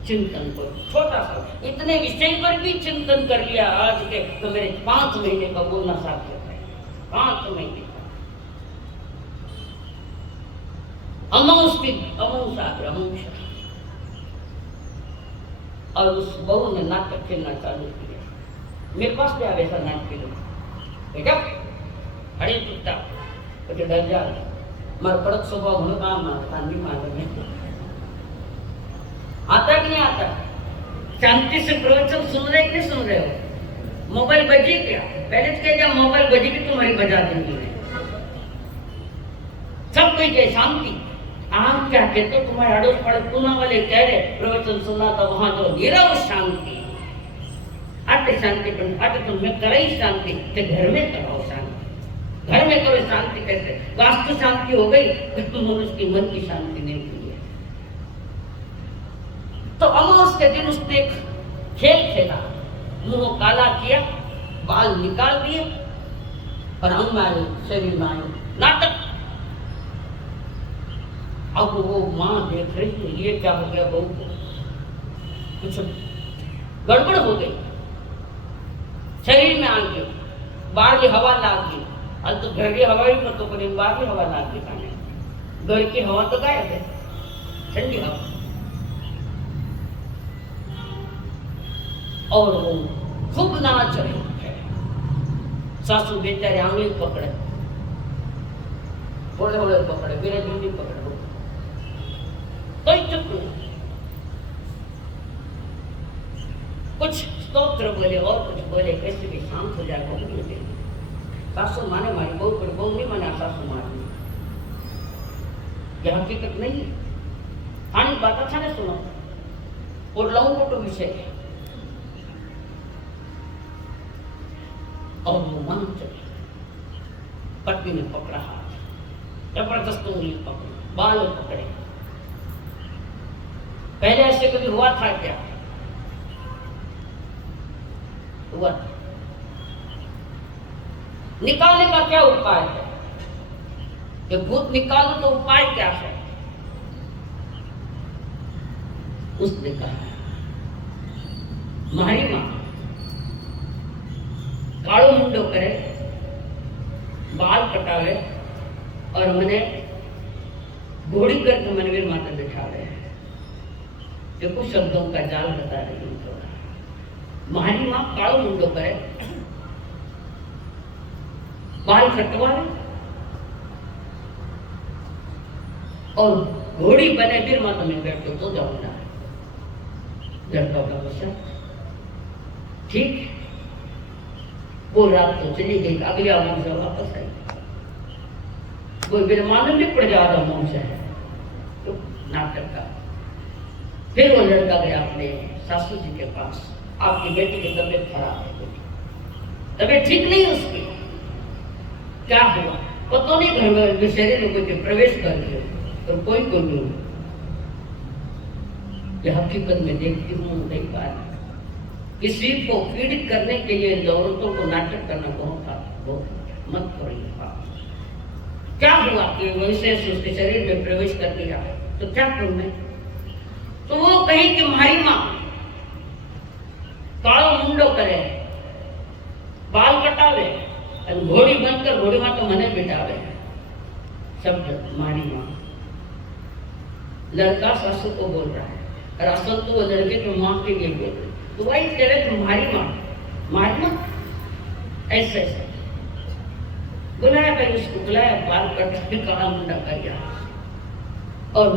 चिंतन को छोटा सा, इतने विषय पर भी चिंतन कर लिया आज के, तो मेरे 5 महीने का बोलना सार्थक है। 5 महीने अमावस्या और उस बहू ने नाटक खेलना चालू किया। मेरे पास भी आवे ऐसा नाटक खेलो बेटा, अरे टूटा तो डर जा मर कड़क स्वभाव होने काम मारता नहीं मार आता कि नहीं आता? शांति से प्रवचन सुन रहे कि नहीं सुन रहे हो? मोबाइल बजी क्या? पहले तो क्या मोबाइल बजी की तुम्हारी बजा देंगी सब कोई कहे शांति। आप क्या कहते हो? तुम्हारे अड़ोस पड़ोस पूना वाले कह रहे प्रवचन सुना तो वहां जो नीरव शांति, अट शांति अट तुम्हें करे ही शांति, तो घर में करो शांति। घर में करो शांति कैसे? वास्तु शांति हो गई तो मनुष्य की मन की शांति नहीं हुई है। तो अमावस के दिन उसने एक खेल खेला, मुंह काला किया, बाल निकाल दिए और अंग में आए, शरीर में आए, नाटक। अब वो माँ देख रही है ये क्या हो गया, बहू को कुछ गड़बड़ हो गई, शरीर में आ गई, बाहर की हवा लाग गई। अब तो घर की हवा ही मत तो करें, बाहर की हवा लाग गई खाने। घर की हवा तो गायब है, ठंडी हवा। और वो खूब नाच रहे हैं। सासू बेचारे आंगली पकड़े, थोड़े थोड़े पकड़े, मेरे जूती पकड़े, कोई चुप नहीं। कुछ स्तोत्र बोले और कुछ बोले, कैसे भी शांत हो जाए। सासू माने मारी बहू पर, बहू नहीं माने सासू यह हकीकत नहीं है। आनी बात अच्छा ने सुनो और लाऊं तो विषय है और वो मान चले। पत्नी ने पकड़ा हाथ, जबरदस्त उंगली पकड़ी, बाल पकड़े। पहले ऐसे कभी हुआ था क्या? हुआ था। निकालने का क्या उपाय है? ये भूत निकालो तो उपाय क्या है? उसने कहा मारी मां काड़ो मुंडो करे, बाल कटावे और मने घोड़ी करके मनवीर माता बिठावे। देखो शब्दों का जाल बता रही हूँ। मारी मां काड़ो मुंडो करे, बाल कटवावे और घोड़ी बने फिर माता में बैठो तो जाऊंगा। लड़का का बच्चा ठीक। वो रात तो चली गई, अगले आमों से वापस आई। वो मेरे मालूम भी पड़ जाता मुंह से है तो नाटक का। फिर वो लड़का गया अपने सासू जी के पास, आपकी बेटी की तबीयत खराब है, तबीयत ठीक नहीं उसकी। क्या हुआ पता नहीं, घर में शरीर में कोई प्रवेश कर दिया और कोई को नहीं। यह हकीकत में देखती हूँ कई बार किसी को पीड़ित करने के लिए औरतों को नाटक करना बहुत मत करिए। क्या हुआ कि वैसे उसके शरीर में प्रवेश कर दिया तो क्या करूं मैं? तो वो कही कि मारी मां कालो मुंडो करे, बाल कटावे और घोड़ी बनकर घोड़ी मां तो मने बिठावे। शब्द मारी मां। लड़का सासू को बोल रहा है और असल तो वो लड़के की मां के लिए बोल रहे। तो वही कह रहे थे मारी मां ऐसे ऐसे बुलाया भाई, उसको बुलाया, बाल कटा काला मुंडा कर गया। और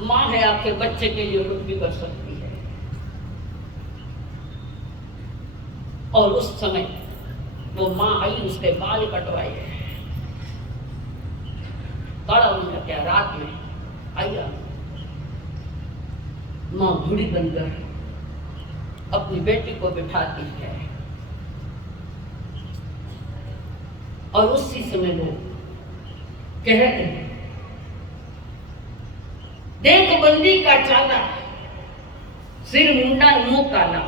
माँ है आपके बच्चे के लिए कुछ भी कर सकती है। और उस समय वो माँ आई, उसके बाल कटवाए, काला मुंडा क्या रात में आया। माँ बूढ़ी बनकर अपनी बेटी को बिठाती है और उसी समय वो कहते हैं देख बंदी का चाला, सिर मुंडा मुंह काला।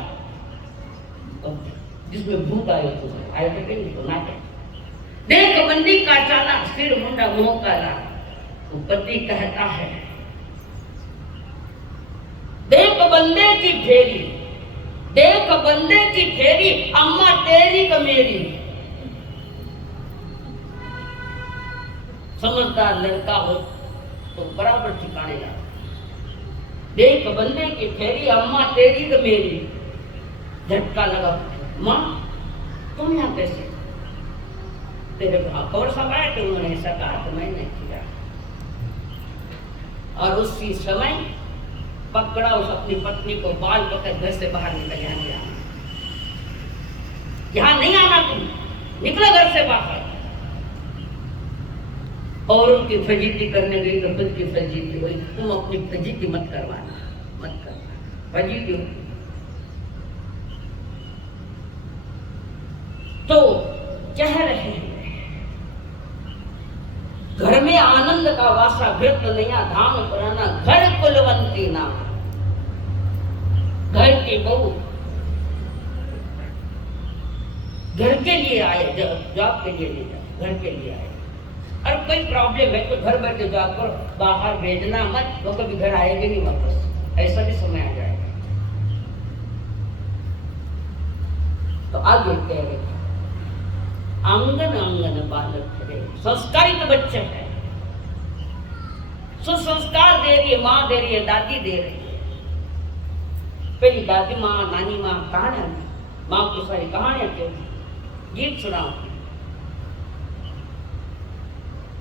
जिसमें भूत आए तो आए थे कहीं तो नाटक। देख बंदी का चाला, सिर मुंडा मुंह काला। तो पति कहता है देख बंदे की फेरी, देख बंदे की फेरी, अम्मा तेरी क मेरी। समझदार लड़का हो तो बराबर ठिकाने लगा। देख बंदे की फेरी, अम्मा तेरी क मेरी। झटका लगा, माँ तुम यहाँ कैसे? तेरे और सब आए थे, उन्होंने ऐसा कहा तो मैंने किया। और उसी समय पकड़ा उस अपनी पत्नी को, बाल पकड़ घर से बाहर निकल। यहाँ नहीं आना, तुम निकलो घर से बाहर। और उनकी फजीती करने गई तो खुद की फजीती हुई। तुम अपनी फजीती मत करवाना, मत करना फजीती। तो कह रहे हैं घर में आनंद का वासा, घृत नया धाम पुराना, घर कुलवंती ना। घर की बहू घर के लिए आए, जॉब के लिए नहीं जाए, घर के लिए आए। और कोई प्रॉब्लम है तो घर बैठे जाकर, बाहर भेजना मत, वो कभी घर आएंगे नहीं वापस, ऐसा भी समय आ जाएगा। तो आगे कह रहे आंगन आंगन बालक है, संस्कारित बच्चे हैं, सुसंस्कार दे रही है, माँ दे रही है, दादी दे रही है। पहली दादी माँ, नानी माँ कहानियां, माँ की सारी कहानियां कहती, गीत सुनाती।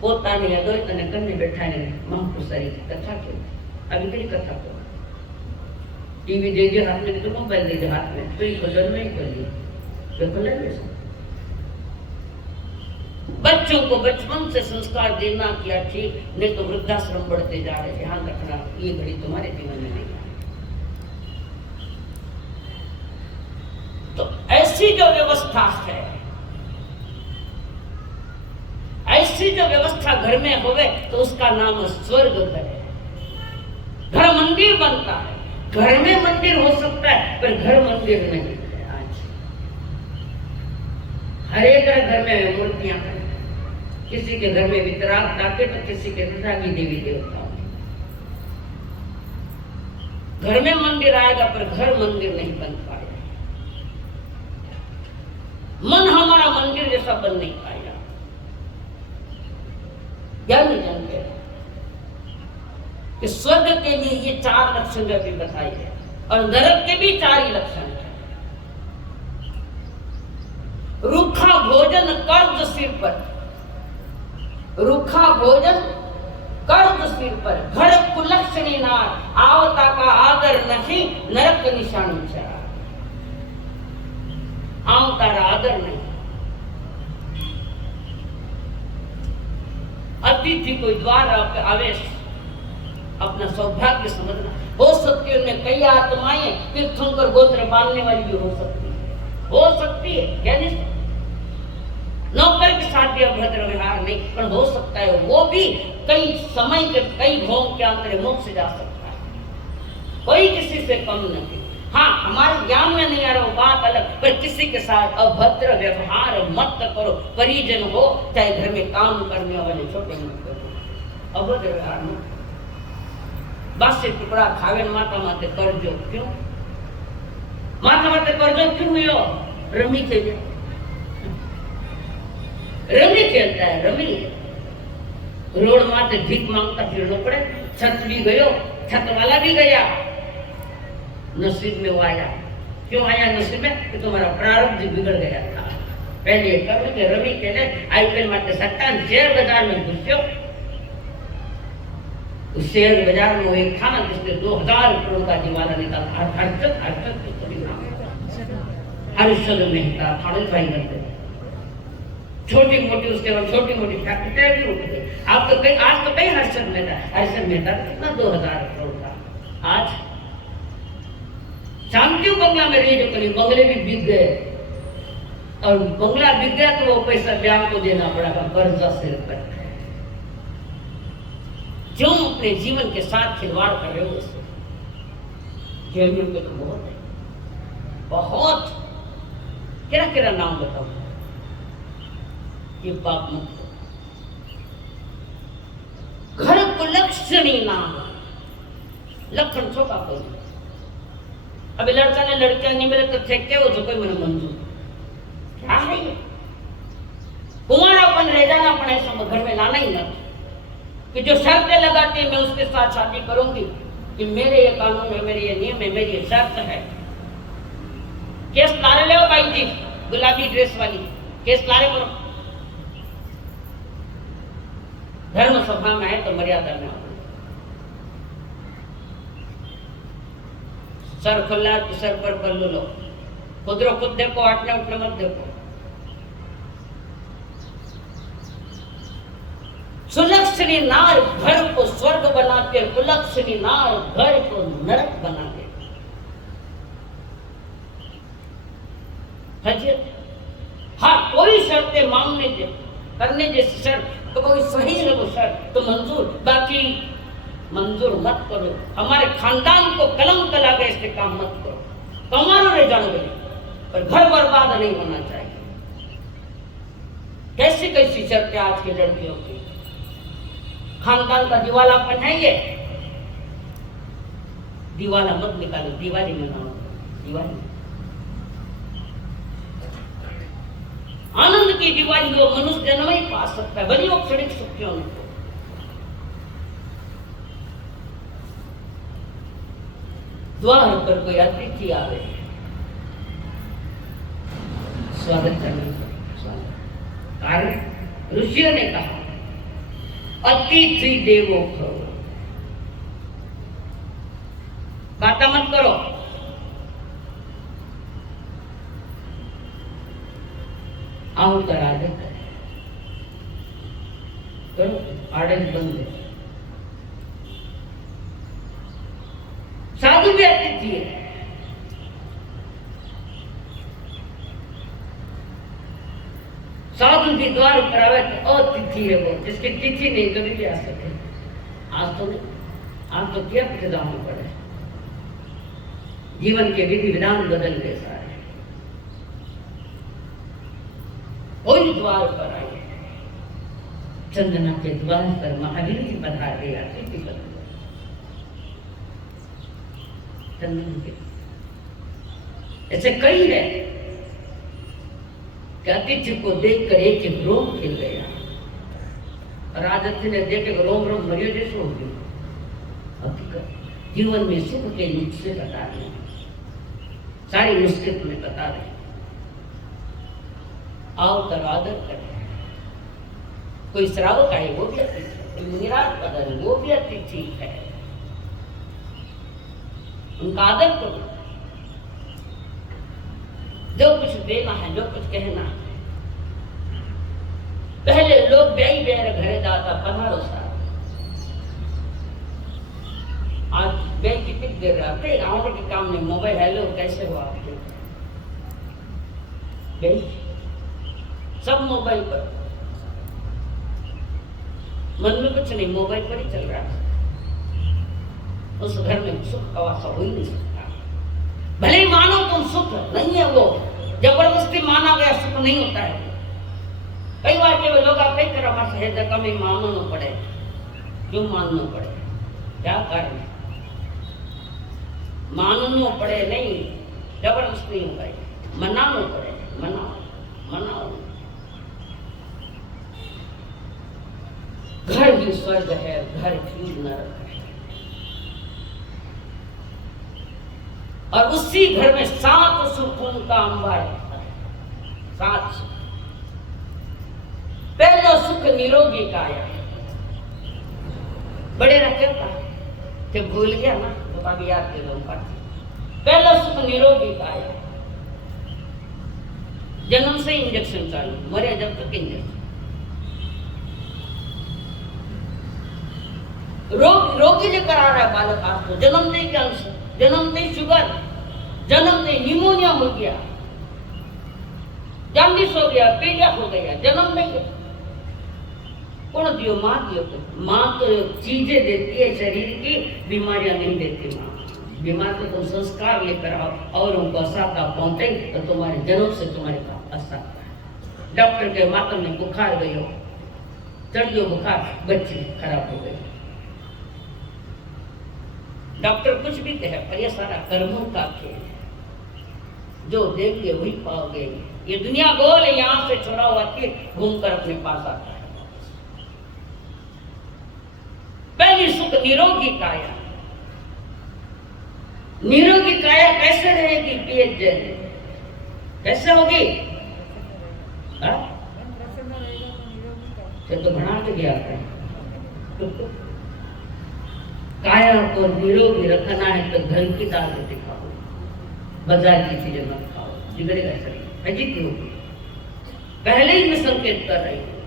પોતાની અદોય તને કને બેઠાને મહાપુરુષારી કથા કે આવી કઈ કથા કહો टीवी दे दिया हाथ में तो मोबाइल दे दिया हाथ में तो ये बदल नहीं कर दिया तो लगे बच्चों को बचपन से संस्कार देना किया ठीक, नहीं तो वृद्धाश्रम बढ़ते जा रहे। ध्यान रखना, ये घड़ी तुम्हारे जीवन में नहीं है। तो ऐसी जो व्यवस्था है, ऐसी जो व्यवस्था घर में होवे तो उसका नाम स्वर्ग घर है। घर मंदिर बनता है, घर में मंदिर हो सकता है पर घर मंदिर नहीं है। आज हर एक घर में मूर्तियां हैं, किसी के घर में वितराग ठाकुर तो किसी के वितरागी देवी देवता। घर में मंदिर आएगा पर घर मंदिर नहीं बन पाएगा। मन हमारा मंदिर जैसा बन नहीं पाएगा। क्या नहीं जानते कि स्वर्ग के लिए ये 4 लक्षण भी बताए हैं और नरक के भी 4 ही लक्षण हैं। रूखा भोजन कर्ज सिर पर, रूखा भोजन कर्ज सिर पर, घर कुलक्षणी नार, आवता का आदर नहीं, नरक निशानी चढ़ा। आवता का आदर नहीं, अतिथि कोई द्वार आपके आवेश, अपना सौभाग्य समझना। हो सकती है उनमें कई आत्माएं तीर्थंकर गोत्र पालने वाली भी हो सकती है, क्या नहीं? नौकर के साथ भी अभद्र व्यवहार नहीं, पर हो सकता है वो भी कई समय के कई भोग के अंतर मोक्ष से जा सकता है। कोई किसी से कम नहीं। हाँ, हमारे ज्ञान में नहीं आ रहा वो बात अलग, पर किसी के साथ अभद्र व्यवहार मत करो। परिजन हो चाहे घर में काम करने वाले छोटे मोटे, अभद्र व्यवहार मत। बस से टुकड़ा खावे माता माते करजो क्यों? माता माते करजो क्यों हुई? रमी खेले, रमी खेलता है, रमी रोड माते भीख मांगता फिरना पड़े। छत भी गयो, छत वाला भी गया, नसीब में वो आया। क्यों आया नसीब में? कि तुम्हारा प्रारब्ध बिगड़ गया था। पहले कर्म के रमी खेले, आईपीएल माते सट्टा शेयर बाजार में घुसो। उस शेयर बाजार में वो एक था ना जिसने 2000 करोड़ का दिवाला निकाला। हर्षद मेहता फाड़ू भाई करते, छोटी मोटी उसके बाद छोटी मोटी फैक्ट्री भी रुक गई। आप तो कई आज तो कई हर्षद मेहता कितना 2000 करोड़ का। आज शांति बंगला में रही जो कभी बंगले भी बिक गए, और बंगला बिक गया तो वो पैसा बैंक को देना पड़ा, कर्जा सिर पर। क्यों अपने जीवन के साथ खिलवाड़ कर रहे हो? उससे जेल में तो बहुत है, बहुत। किरा नाम बताओ, ये पाप मुक्त। घर को लक्षणी नाम, लक्षण छोटा कोई। अभी लड़का ने लड़कियां नहीं मिले तो फेंक के वो जो कोई मैंने मंजूर। क्या है ये? कुंवारापन रह जाना पड़े, सब घर में लाना ही ना। कि जो शर्तें लगाती मैं उसके साथ शादी करूंगी, कि मेरे ये कानून है, मेरे ये नियम है, मेरी ये शर्त है। केस लारे ले भाई जी, गुलाबी ड्रेस वाली केस लारे करो। धर्म सभा में है तो मर्यादा में आओ। सर खुला तो सर पर पल्लू लो, खुद रो खुद देखो, आटने उठने मत देखो। सुलक्षणी नार घर को स्वर्ग बनाते, कुलक्षणी नार घर को नरक बनाते। हाँ, कोई शर्तें मांगने करने जैसी शर्त तो कोई सही है वो शर्त तो मंजूर, बाकी मंजूर मत करो। हमारे खानदान को कलंक लगे इसके काम मत करो। कमानो नहीं जान गए पर घर बर्बाद नहीं होना चाहिए। कैसी कैसी शर्तें आज की लड़कियों की। खानदान का दिवालापन है ये। दिवाला मत निकालो, दिवाली मनाओ। दिवाली आनंद की दिवाली वो मनुष्य जन्म ही पा सकता है, भले वो क्षणिक सुख क्यों न हो। द्वार पर कोई अतिथि आवे, स्वागत करने कारण ऋषियों ने कहा अतिथि देवो भव। बात मत करो, आओ तर आदर करे। करो, आड़स बंद है। साधु भी अतिथि है। साधु के द्वार पर आवे तो अतिथि है वो, जिसकी तिथि नहीं कभी भी आ सके। आज तो नहीं, आज तो क्या प्रदान पड़े, जीवन के विधि विधान बदल गए सारे। कोई द्वार पर आए, चंदना के द्वार पर महावीर जी पधारे, अतिथि बन गए। चंदन के ऐसे कई है कि अतिथि को देखकर एक एक रोम खिल गया, और आज अतिथि ने देखे रोम रोम मरियो जैसे हो गई। हकीकत जीवन में सुख के नुस्खे बता रहे, सारी नुस्खे तुम्हें बता रहे। आओ तर आदर करें। कोई श्रावक आए वो भी अतिथि है, कोई निराश पदर वो भी अतिथि है, उनका आदर करो। जो कुछ देना है, जो कुछ कहना है, पहले लोग ब्याई बेर घरे जाता 15 साल, आज ब्याई कितनी देर रहते गाँव के काम में मोबाइल, हेलो कैसे हो आपके, ब्याई सब मोबाइल पर, मन में कुछ नहीं, मोबाइल पर ही चल रहा है। उस घर में सुख का वासा हो ही नहीं सकता। भले ही मानो तुम सुख नहीं है, वो जबरदस्ती माना गया सुख नहीं होता है। कई बार के लोग कई तरह से कमी मानना पड़े, क्यों मानना पड़े, क्या कारण, मानना पड़े नहीं, जबरदस्ती हो गई, मनाना पड़े, मनाओ। घर ही स्वर्ग है, घर ही नरक है, और उसी घर में 7 सुखों का अंबार है। 7 सुख। पहला सुख निरोगी काया। बड़े रखे था कि भूल गया ना, तो अभी याद के लोग पढ़ते। पहला सुख निरोगी काया। जन्म से इंजेक्शन चालू, मरे जब तक इंजेक्शन। रोगी जो करा रहा है बालक आपको, जन्मते ही कैंसर, जन्मते ही शुगर, जन्मते निमोनिया हो गया, जॉन्डिस हो गया, पीलिया हो गया, जन्म नहीं। कौन दियो? माँ दियो। माँ तो चीजें देती है शरीर की, बीमारियां नहीं देती माँ। बीमार को तुम संस्कार लेकर आओ और उनको असाता पहुंचे तो तुम्हारे जन्म से तुम्हारे पास असाता है। डॉक्टर के मातम में बुखार गई हो, चढ़ियो बुखार, बच्ची खराब हो गई। डॉक्टर कुछ भी कहे, पर यह सारा कर्मों का खेल है। जो देंगे वही पाओगे। ये दुनिया गोल है, यहाँ से छोड़ा हुआ तीर घूमकर अपने पास आता है। पहली सुख निरोगी काया। निरोगी काया कैसे रहेगी? पेट जले कैसे होगी? तो भ्रांत गया था। काया को निरोगी रखना है तो घर की दाल रोटी खाओ, बाजार की चीजें मत खाओ, बिगड़ेगा शरीर, अजीब होगी। पहले ही मैं संकेत कर रही हूँ,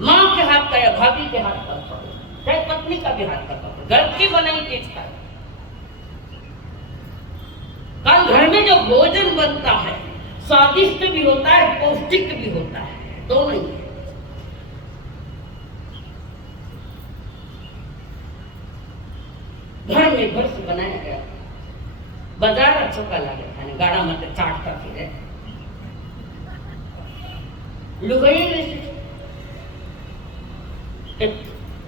माँ के हाथ का या भाभी के हाथ का खाओ, चाहे पत्नी का भी हाथ का खाओ, घर की बनाई चीज खाओ। कल घर में जो भोजन बनता है स्वादिष्ट भी होता है, पौष्टिक भी होता है, दोनों ही है। घर में घर से बनाया गया, बाजार अच्छा का लगे खाने, गाड़ा मत चाटता फिर लुगाई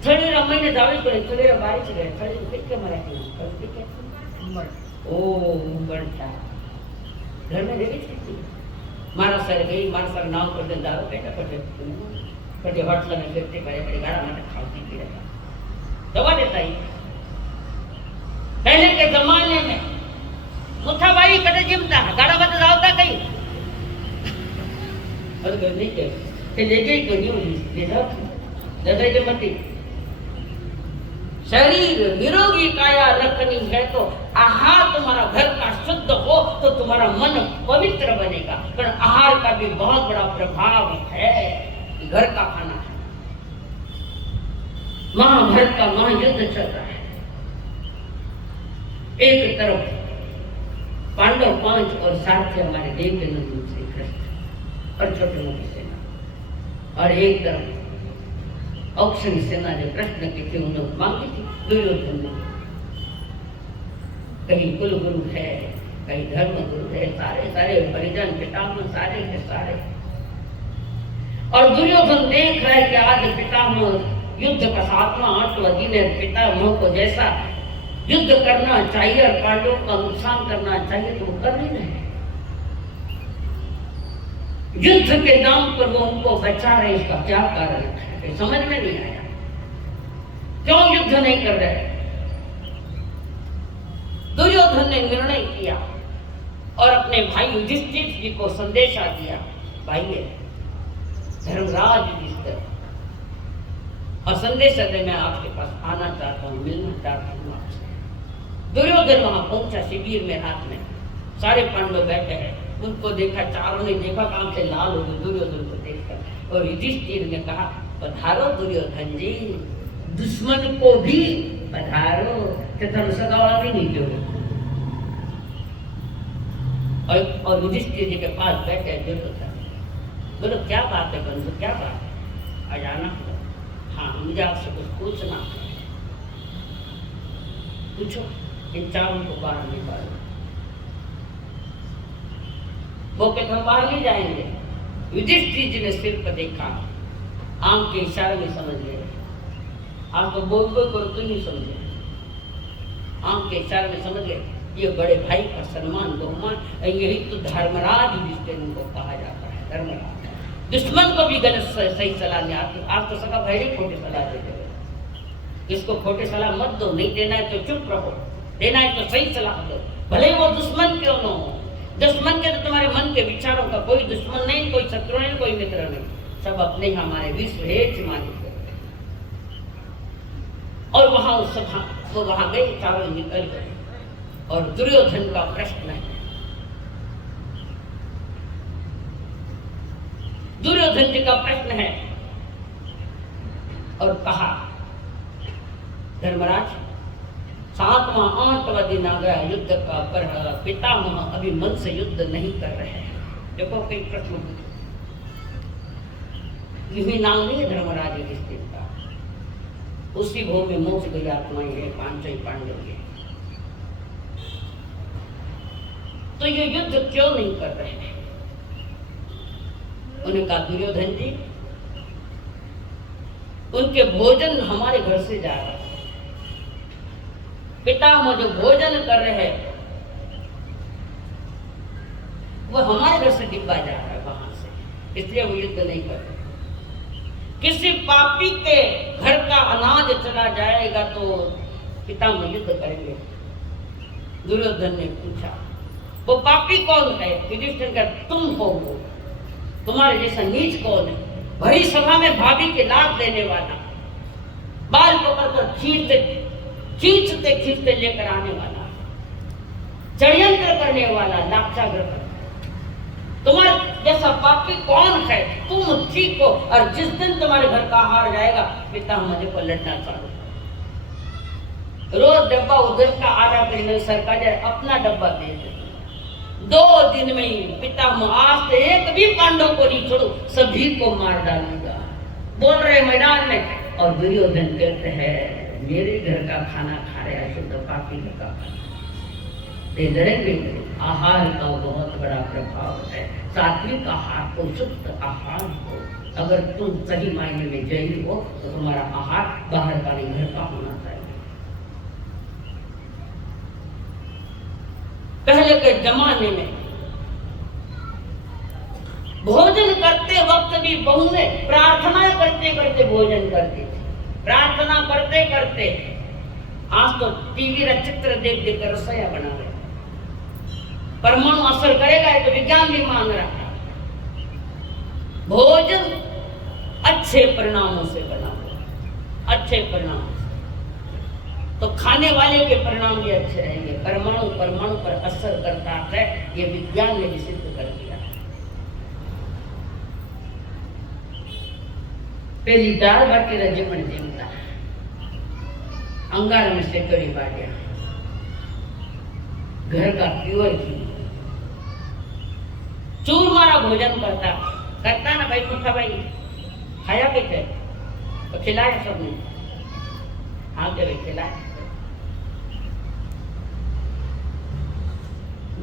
थोड़ी रमाई ने जावे पड़े, थोड़ी बारिश गए, थोड़ी देख के मरा के ओ उमरता घर में देवी थी। मारा सर गई, मारा सर नाव कर दे दारू बेटा पटे होटल में फिरते बड़े बड़े गाड़ा मत खाती पी रहा दवा देता ही। पहले के जमाने में मुठाबाई कटे जिमता गाड़ा मत जावता कहीं अरे नहीं के ले गई को नहीं ले जाओ दादा के मती। शरीर निरोगी काया रखनी है तो आहार तुम्हारा घर का शुद्ध हो तो तुम्हारा मन पवित्र बनेगा। पर आहार का भी बहुत बड़ा प्रभाव है। घर का खाना है। महाभारत का महायुद्ध चल रहा है। एक तरफ पांडव 5 और साथ हमारे देव के नंदन श्री कृष्ण और छोटे मोटी सेना, और एक तरफ औक्षण सेना जो कृष्ण की थी उन्होंने मांगी थी दुर्योधन ने। कहीं कुल गुरु है, कहीं धर्म गुरु है, सारे सारे परिजन पितामह सारे के सारे। और दुर्योधन देख रहा है कि आज पितामह युद्ध का 7वां 8वां दिन है, पितामह को जैसा युद्ध करना चाहिए और पांडवों का नुकसान करना चाहिए तो वो कर नहीं रहे। युद्ध के नाम पर वो उनको बचा रहे, इसका क्या कारण है समझ में नहीं आया। क्यों युद्ध नहीं कर रहे? दुर्योधन ने निर्णय किया और अपने भाई युधिष्ठिर जी को संदेशा दिया, भाई धर्मराज युधिष्ठिर, और संदेश दे मैं आपके पास आना चाहता हूँ, मिलना चाहता हूँ आपसे। दुर्योधन वहां पहुंचा शिविर में, रात में सारे पांडव बैठे हैं, उनको देखा, चारों ने देखा, काम से लाल हो गए दुर्योधन को देखकर। और युधिष्ठिर ने कहा पधारो दुर्योधन जी, दुश्मन को भी पधारो, सगावाला भी नहीं जोड़ो। और युधिष्ठिर जी के पास बैठे दुर्योधन, बोलो क्या बात है बंधु, क्या बात है, आज आना? हाँ मुझे आपसे कुछ पूछना है। पूछो। इन चारों को बाहर निकालो। वो कहते हम बाहर नहीं जाएंगे। युधिष्ठिर जी ने सिर पर देखा, आंख के इशारे में समझ गए। आप तो बोल करो तो नहीं समझे, आंख के इशारे में समझ गए ये बड़े भाई का सम्मान बहुमान, यही तो धर्मराज युधिष्ठिर को कहा जाता है। धर्मराज दुश्मन को भी गलत सही सलाह नहीं आती। आप तो सका भाई खोटे सलाह देते हो, इसको खोटे सलाह मत दो, नहीं देना है तो चुप रहो, देना है तो सही सलाह दो, भले वो दुश्मन क्यों न हो। दुश्मन के तो तुम्हारे मन के विचारों का कोई दुश्मन नहीं, कोई शत्रु नहीं, कोई मित्र नहीं, सब अपने हमारे विश्व हेत मानित। और वहां उस सभा वो वहां गए, चारों निकल गए। और दुर्योधन का प्रश्न है, दुर्योधन जी का प्रश्न है, और कहा धर्मराज 7वां 8वां दिन आ गया युद्ध का, पर पितामह अभी मन से युद्ध नहीं कर रहे हैं। देखो कई प्रश्न यही नाम नहीं है धर्मराज युधिष्ठिर का, उसी भोग में मोक्ष गई आत्माएं है, पांचों पांडव के। तो ये युद्ध क्यों नहीं कर रहे हैं? उन्होंने कहा दुर्योधन जी, उनके भोजन हमारे घर से जा रहा है, पितामह जो भोजन कर रहे हैं वो हमारे घर से डिब्बा जा रहा है वहां से, इसलिए वो युद्ध नहीं कर रहे। किसी पापी के घर का अनाज चला जाएगा तो पितामह युद्ध करेंगे। दुर्योधन ने पूछा वो पापी कौन है? युधिष्ठिर का तुम हो, वो तुम्हारे जैसा नीच कौन है? भरी सभा में भाभी के लात देने वाला, बाल पकड़कर खींचते खींचते लेकर आने वाला, षड्यंत्र करने वाला, लाक्षागृह, तुम्हारे जैसा पापी कौन है? तुम ठीक हो, और जिस दिन तुम्हारे घर का हार जाएगा पितामह को लड़ना चालू। रोज डब्बा उधर का आधा कर सरका जाए, अपना डब्बा दे दे। 2 दिन में ही पितामह आज से एक भी पांडव को नहीं छोड़ो, सभी को मार डालूंगा, बोल रहे मैदान में। और दुर्योधन कहते हैं मेरे घर का खाना खा रहे हैं, शुद्ध पापी घर का खाना। आहार का बहुत बड़ा प्रभाव है, सात्विक आहार को, शुद्ध आहार को। अगर तुम सही मायने में जैनी हो तो तुम्हारा आहार बाहर का नहीं घर का होना चाहिए। पहले के जमाने में भोजन करते वक्त भी बहुएं प्रार्थना करते करते भोजन करती थी, प्रार्थना करते करते। आज तो टीवी का चित्र देख देख कर रसोईया बना रहे। परमाणु असर करेगा तो विज्ञान भी मान रहा है। भोजन अच्छे परिणामों से बना हुआ, अच्छे परिणाम तो खाने वाले के परिणाम भी अच्छे रहेंगे। परमाणु परमाणु पर असर करता है, ये विज्ञान ने भी सिद्ध कर दिया। પેલી દાળ બાટી રજે પણ જીવતા अंगार में सेकड़ी बाटिया घर का प्योर घी चूरमारा भोजन करता ना भाई मुठा भाई खाया भी थे तो खिलाया सबने हाँ के खिलाया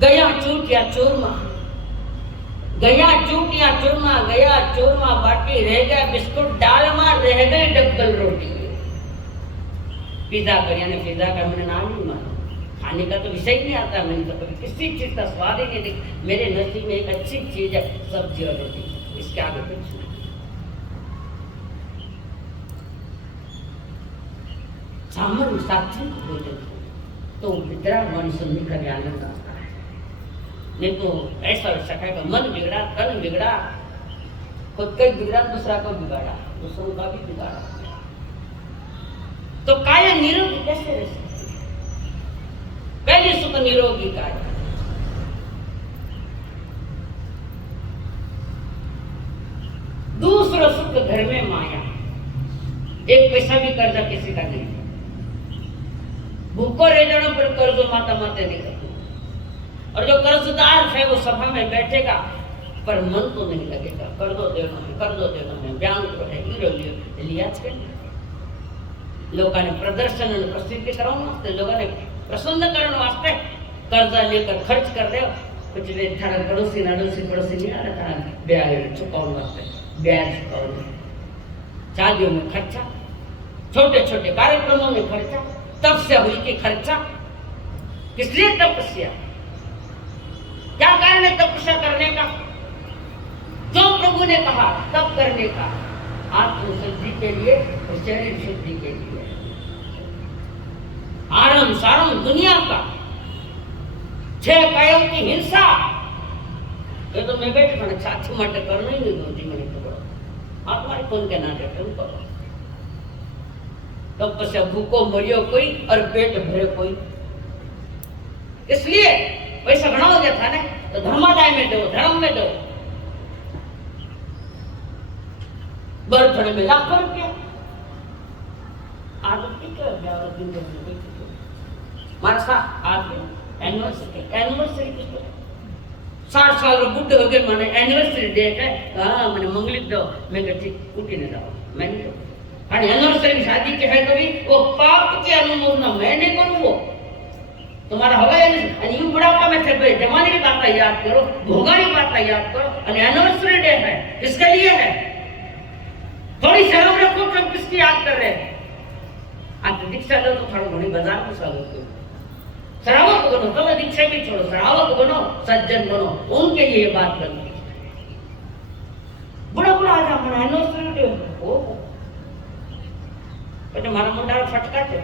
गया चूटिया चूरमा गया चूटिया चूरमा गया चूरमा बाटी रह गया बिस्कुट दाल में रह गई डबल रोटी पिज्जा करिए ना पिज्जा का मैंने नाम नहीं माना खाने का तो विषय नहीं आता मैंने तो कभी किसी चीज का स्वाद ही नहीं देखा मेरे नसीब में एक अच्छी चीज है सब्जी और रोटी इसके आगे कुछ नहीं सामान्य सात्विक भोजन तो विद्रा मनुष्य निकल आनंद आता है नहीं तो ऐसा वैसा खाएगा मन बिगड़ा तन बिगड़ा खुद का बिगड़ा दूसरा को बिगाड़ा दूसरों का भी बिगाड़ा तो काया निरोगी कैसे रह सकती है? पहले सुख निरोगी काया दूसरा सुख घर में माया एक पैसा भी कर्जा किसी का नहीं भूखो रह जाने पर कर्ज माता माते नहीं करते और जो कर्जदार है वो सभा में बैठेगा पर मन तो नहीं लगेगा कर दो देना है बयान तो है लिया लोगों ने प्रदर्शन और प्रसिद्धि कराने वास्ते लोगों ने प्रसन्न करने वास्ते कर्जा लेकर खर्च कर रहे हो कुछ वे थारा पड़ोसी नहीं आ रहा था ब्याज चुकाने वास्ते ब्याज चुकाने शादियों में खर्चा छोटे छोटे कार्यक्रमों में खर्चा तपस्या हुई कि खर्चा किस लिए तपस्या क्या कारण है तपस्या करने का जो प्रभु ने कहा तप करने का आत्मशुद्धि के लिए और शरीर शुद्धि के लिए आरम सारम दुनिया का 6 कायों की हिंसा ये तो मैं बैठे मैंने साथी माटे करना ही नहीं दूसरी मैंने तो आत्मा कौन के नाटे तुम करो तब से भूखो मरियो कोई और पेट भरे कोई इसलिए पैसा घना हो गया था ना तो धर्मादाय में दो धर्म में दो बर्थडे में लाखों रुपया आदत क्या हमारे साथ आज एनिवर्सरी किसको 60 साल बुढ़े हो गए मैंने एनिवर्सरी डेट है हाँ मैंने मंगलित दो मैं कहती उठी नहीं जाओ मैं नहीं करूँ और एनिवर्सरी शादी के है कभी वो पाप के अनुमोदन मैं नहीं करूँ वो तुम्हारा होगा या नहीं यूं बुढ़ापा में थे जमाने की बात याद करो भोगा की बात याद करो और एनिवर्सरी डे है किसके लिए है थोड़ी शर्म रखो तुम किसकी याद कर रहे हैं आप दीक्षा लो तो थोड़ा घनी बाजार में सालो क्यों श्रावक बनो तो दीक्षा भी छोड़ो श्रावक बनो सज्जन बनो उनके लिए बात बनती है बुढ़ा बुढ़ा आ जा मना एनिवर्सरी डे ओ तो मारा मुंडा फटका છે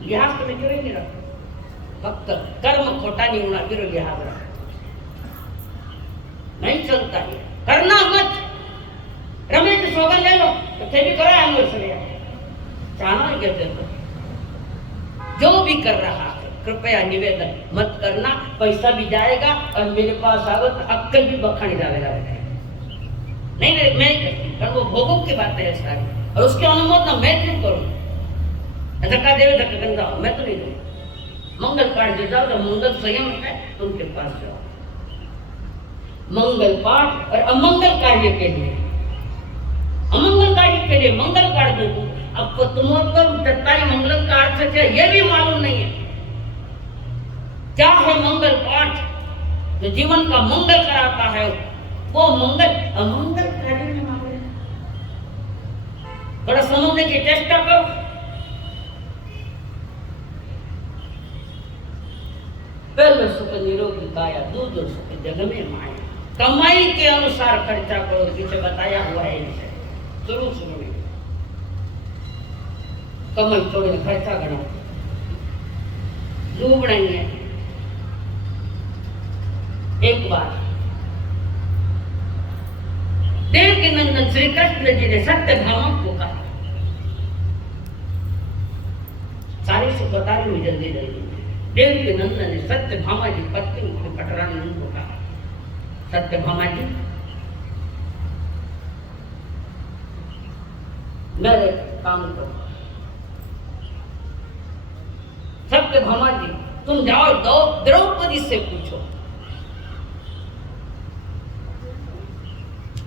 लिहाज तो मैं क्यों नहीं रखो फक्त कर्म खोटा नहीं होना फिर लिहाज रखो नहीं चलता है करना मत रमेश सौगन ले लो तो थे भी करो एनिवर्सरी चाहना ही कहते तो जो भी कर रहा है कृपया निवेदन मत करना पैसा भी जाएगा और मेरे पास आवत अक्कल भी बखानी जाएगा नहीं मैं नहीं करती कारण वो भोगों की बात है सारी और उसके अनुमोदन मैं क्यों करूं धक्का देवे धक्का गंदा मैं तो नहीं दूं मंगल पाठ दे जाओ तो मंगल स्वयं है उनके पास जाओ मंगल पाठ और अमंगल कार्य के लिए अमंगल कार्य के लिए मंगल कार्य दो अब तुमको तत्काल मंगल का अर्थ क्या ये भी मालूम नहीं है क्या है मंगल पाठ जो जीवन का मंगल कराता है वो मंगल अमंगल कार्य में मालूम थोड़ा समझने की चेष्टा करो पहले सुख निरोगी काया दूध सुख जग में माया कमाई के अनुसार खर्चा करो जिसे बताया हुआ है इनसे शुरू में कमाई थोड़े खर्चा करना लू बनाएंगे एक बार देव के नंदन श्री कृष्ण जी ने सत्य भामा को कहा सारी से बता रही हूँ जल्दी जल्दी देव के नंदन ने सत्य भामा जी पत्नी कटरा नंदन को कहा सत्य भामा जी मेरे काम करो। सत्यभामा जी, तुम जाओ द्रौपदी से पूछो।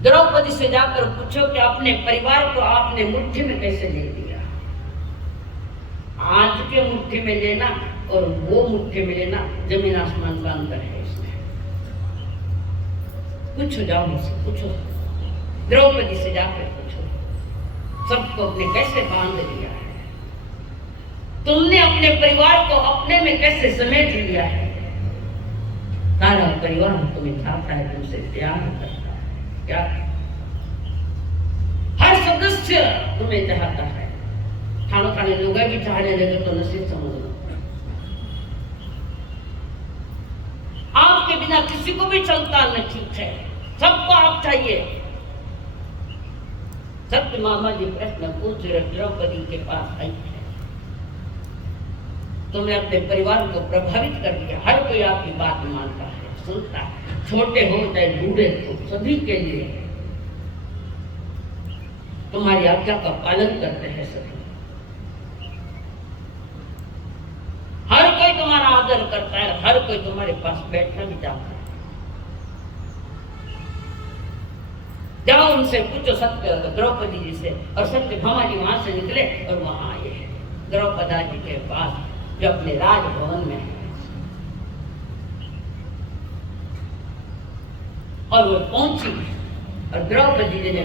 द्रौपदी से जाकर पूछो कि अपने परिवार को आपने मुट्ठी में कैसे ले लिया। आज के मुट्ठी में लेना और वो मुट्ठी में लेना जमीन आसमान का अंतर है इसमें। पूछो, जाओ मुझसे पूछो, द्रौपदी से जाकर पूछो, सबको अपने कैसे बांध लिया है, तुमने अपने परिवार को अपने में कैसे समेट लिया है। सारा परिवार तुम्हें चाहता है, तुमसे प्यार करता है, क्या हर सदस्य तुम्हें चाहता है। खाना खाने लोग भी चाहने लगे तो नसीब समझ लो। आपके बिना किसी को भी चलता न ठीक है, सबको आप चाहिए। सत्यभामा जी प्रश्न पूछ रहे द्रौपदी के पास आई है। तुमने अपने परिवार को प्रभावित कर दिया, हर कोई आपकी बात मानता है, सुनता है, छोटे हो चाहे बूढ़े हो, सभी के लिए तुम्हारी आज्ञा का पालन करते हैं सभी। हर कोई तुम्हारा आदर करता है, हर कोई तुम्हारे पास बैठना भी चाहता है। जाओ उनसे पूछो सत्य द्रौपदी जी से। और सत्यभामा जी वहां से निकले और वहां आए हैं द्रौपदा जी के पास, जो अपने राजभवन में है। और वो पहुंची और द्रौपदी जी ने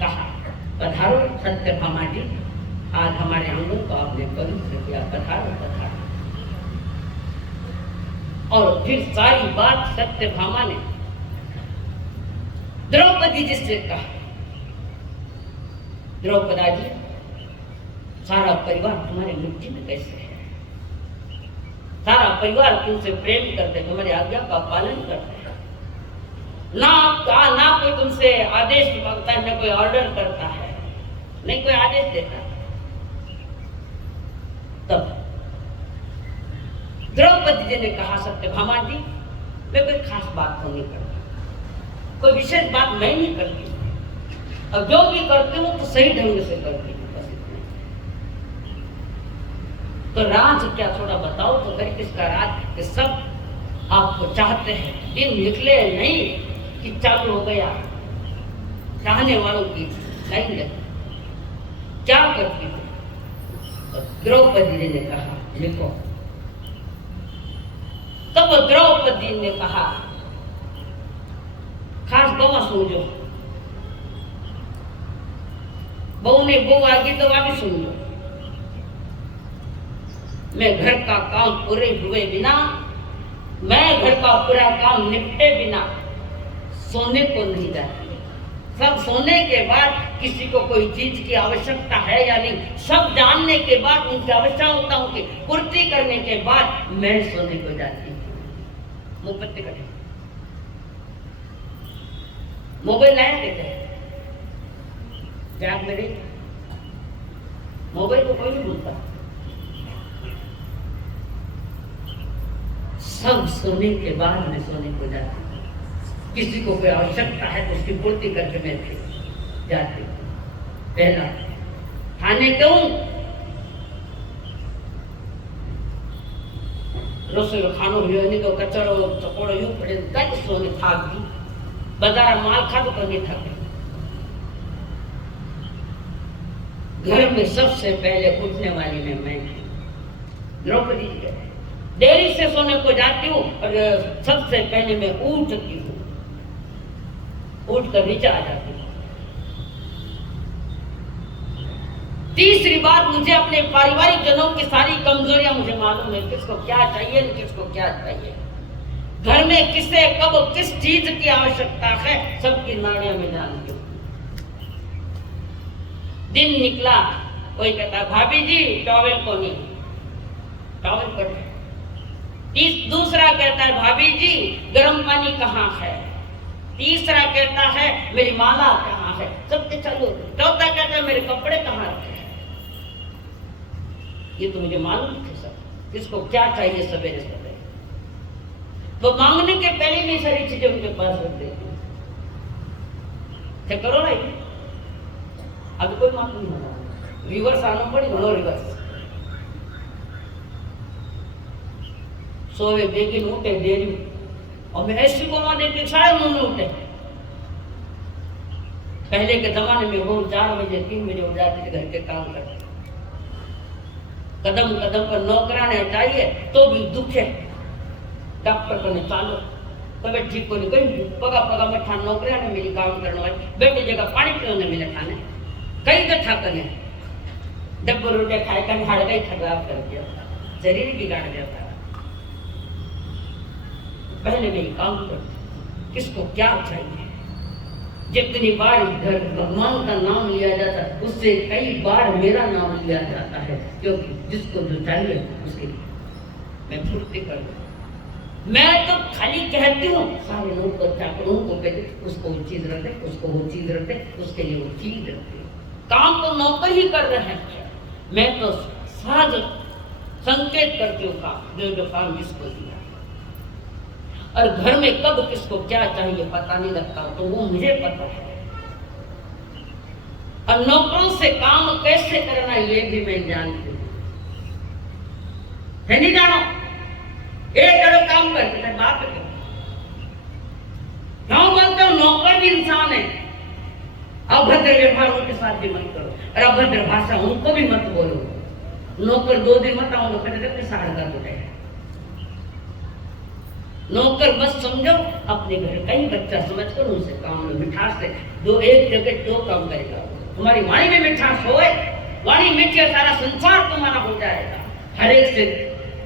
कहा, पधारो सत्यभामा जी, आज हमारे अंगों को आपने पवित्र किया, पधारो पधारो। और फिर सारी बात सत्यभामा ने द्रौपदी जी से कहा, द्रौपदा जी, सारा परिवार तुम्हारे मुट्ठी में कैसे है, सारा परिवार तुमसे प्रेम करते, तुम्हारी आज्ञा का पालन करते हैं। ना कोई तुमसे आदेश मांगता है, ना कोई ऑर्डर करता है, नहीं कोई आदेश देता। तब द्रौपदी जी ने कहा, सत्यभामा जी, मैं कोई खास बात तो नहीं करता, कोई विशेष बात मैं नहीं करती, और जो भी करती हूँ तो सही ढंग से करती हूँ, बस इतना। तो राज क्या थोड़ा बताओ तो कहीं किसका राज कि सब आपको चाहते हैं। दिन निकले नहीं कि चालू हो गया चाहने वालों की लाइन लगी। क्या करती थी? तो द्रौपदी जी ने कहा, लिखो। तब द्रौपदी ने कहा, खास गवा सुन लो, बहू ने बहू आगे तो आगे सुन लो। मैं घर का काम पूरे हुए बिना, मैं घर का पूरा काम निपटे बिना सोने को नहीं जाती। सब सोने के बाद किसी को कोई चीज की आवश्यकता है या नहीं, सब जानने के बाद, उनकी आवश्यकताओं की पूर्ति करने के बाद मैं सोने को जाती हूँ। मुपत्ति कटे मोबाइल लाया देते जाग मेरे, मोबाइल को कोई नहीं भूलता। सब सोने के बाद मैं सोने को जाती हूँ। किसी को कोई आवश्यकता है तो उसकी पूर्ति करके मैं जाती हूँ। पहला खाने क्यों रसोई खानो भी नहीं तो कचरो चकोड़ो यूं पड़े कई सोने थाक दी, बाजार माल खा तो करने थके। घर में सबसे पहले उठने वाली मैं द्रौपदी जी देरी से सोने को जाती हूँ और सबसे पहले मैं उठती हूँ, उठ कर नीचे आ जाती हूँ। तीसरी बात, मुझे अपने पारिवारिक जनों की सारी कमजोरियां मुझे मालूम है, किसको क्या चाहिए, किसको क्या चाहिए, घर में किसे कब किस चीज की आवश्यकता है, सबकी नाड़ियां में जानती हूँ। दिन निकला, कोई कहता भाभी जी टॉवेल को नहीं, टॉवेल कट। दूसरा कहता है भाभी जी गर्म पानी कहाँ है, तीसरा कहता है मेरी माला कहाँ है, सबके चलो। चौथा कहता है मेरे कपड़े कहाँ रखे हैं। ये तो मुझे मालूम थे सब, किसको क्या चाहिए सवेरे सवेरे। तो मांगने के पहले भी सारी चीजें उनके पास रख देती। क्या करो ना, अब कोई बात नहीं होगा, रिवर्स आना पड़ी, घणो रिवर्स। सोवे बेगिन उठे देरी, और मैं ऐसी को माने कि 9:30 में उठे। पहले के जमाने में वो 4 बजे 3 बजे उठ जाते थे घर के काम करते। कदम कदम पर नौकराने चाहिए तो भी दुख है। डॉक्टर को चालो तबे ठीक को नहीं, कहीं पगा पगा में ठान नौकराने मिली काम करने वाली, बेटे जगह पानी पीने मिले खाने, कई कथा करने डब्बू रोटे खाए कर हाड़ गई, खराब कर दिया, शरीर बिगाड़ देता। पहले में काम करते, किसको क्या चाहिए। जितनी बार घर भगवान का नाम लिया जाता है उससे कई बार मेरा नाम लिया जाता है, क्योंकि जिसको जो चाहिए उसके लिए मैं पूर्ति कर दूं। मैं तो खाली कहती हूँ सारे लोग को चाकरों को कहते उसको वो चीज रखते, उसको वो चीज रखते, उसके लिए वो चीज रखते। काम तो नौकर ही कर रहे हैं, मैं तो सहज संकेत करती हूँ काम, जो काम जिसको दिया। और घर में कब किसको क्या चाहिए पता नहीं लगता, तो वो मुझे पता है। और नौकरों से काम कैसे करना ये भी मैं जानती हूँ, है नहीं जानो। एक जगह काम करते थे, बात क्यों बोलते हो, नौकर भी इंसान है। अभद्र व्यवहार उनके साथ भी मत करो, और अभद्र भाषा उनको भी मत बोलो। नौकर 2 दिन मत आओ, कहते साढ़े का उठे। नौकर मत समझो, अपने घर का ही बच्चा समझकर उनसे काम लो, मिठास से। एक जगह 2 काम करेगा, तुम्हारी वाणी में मिठास होए, वाणी मीठी, सारा संसार तुम्हारा हो जाएगा। हर एक से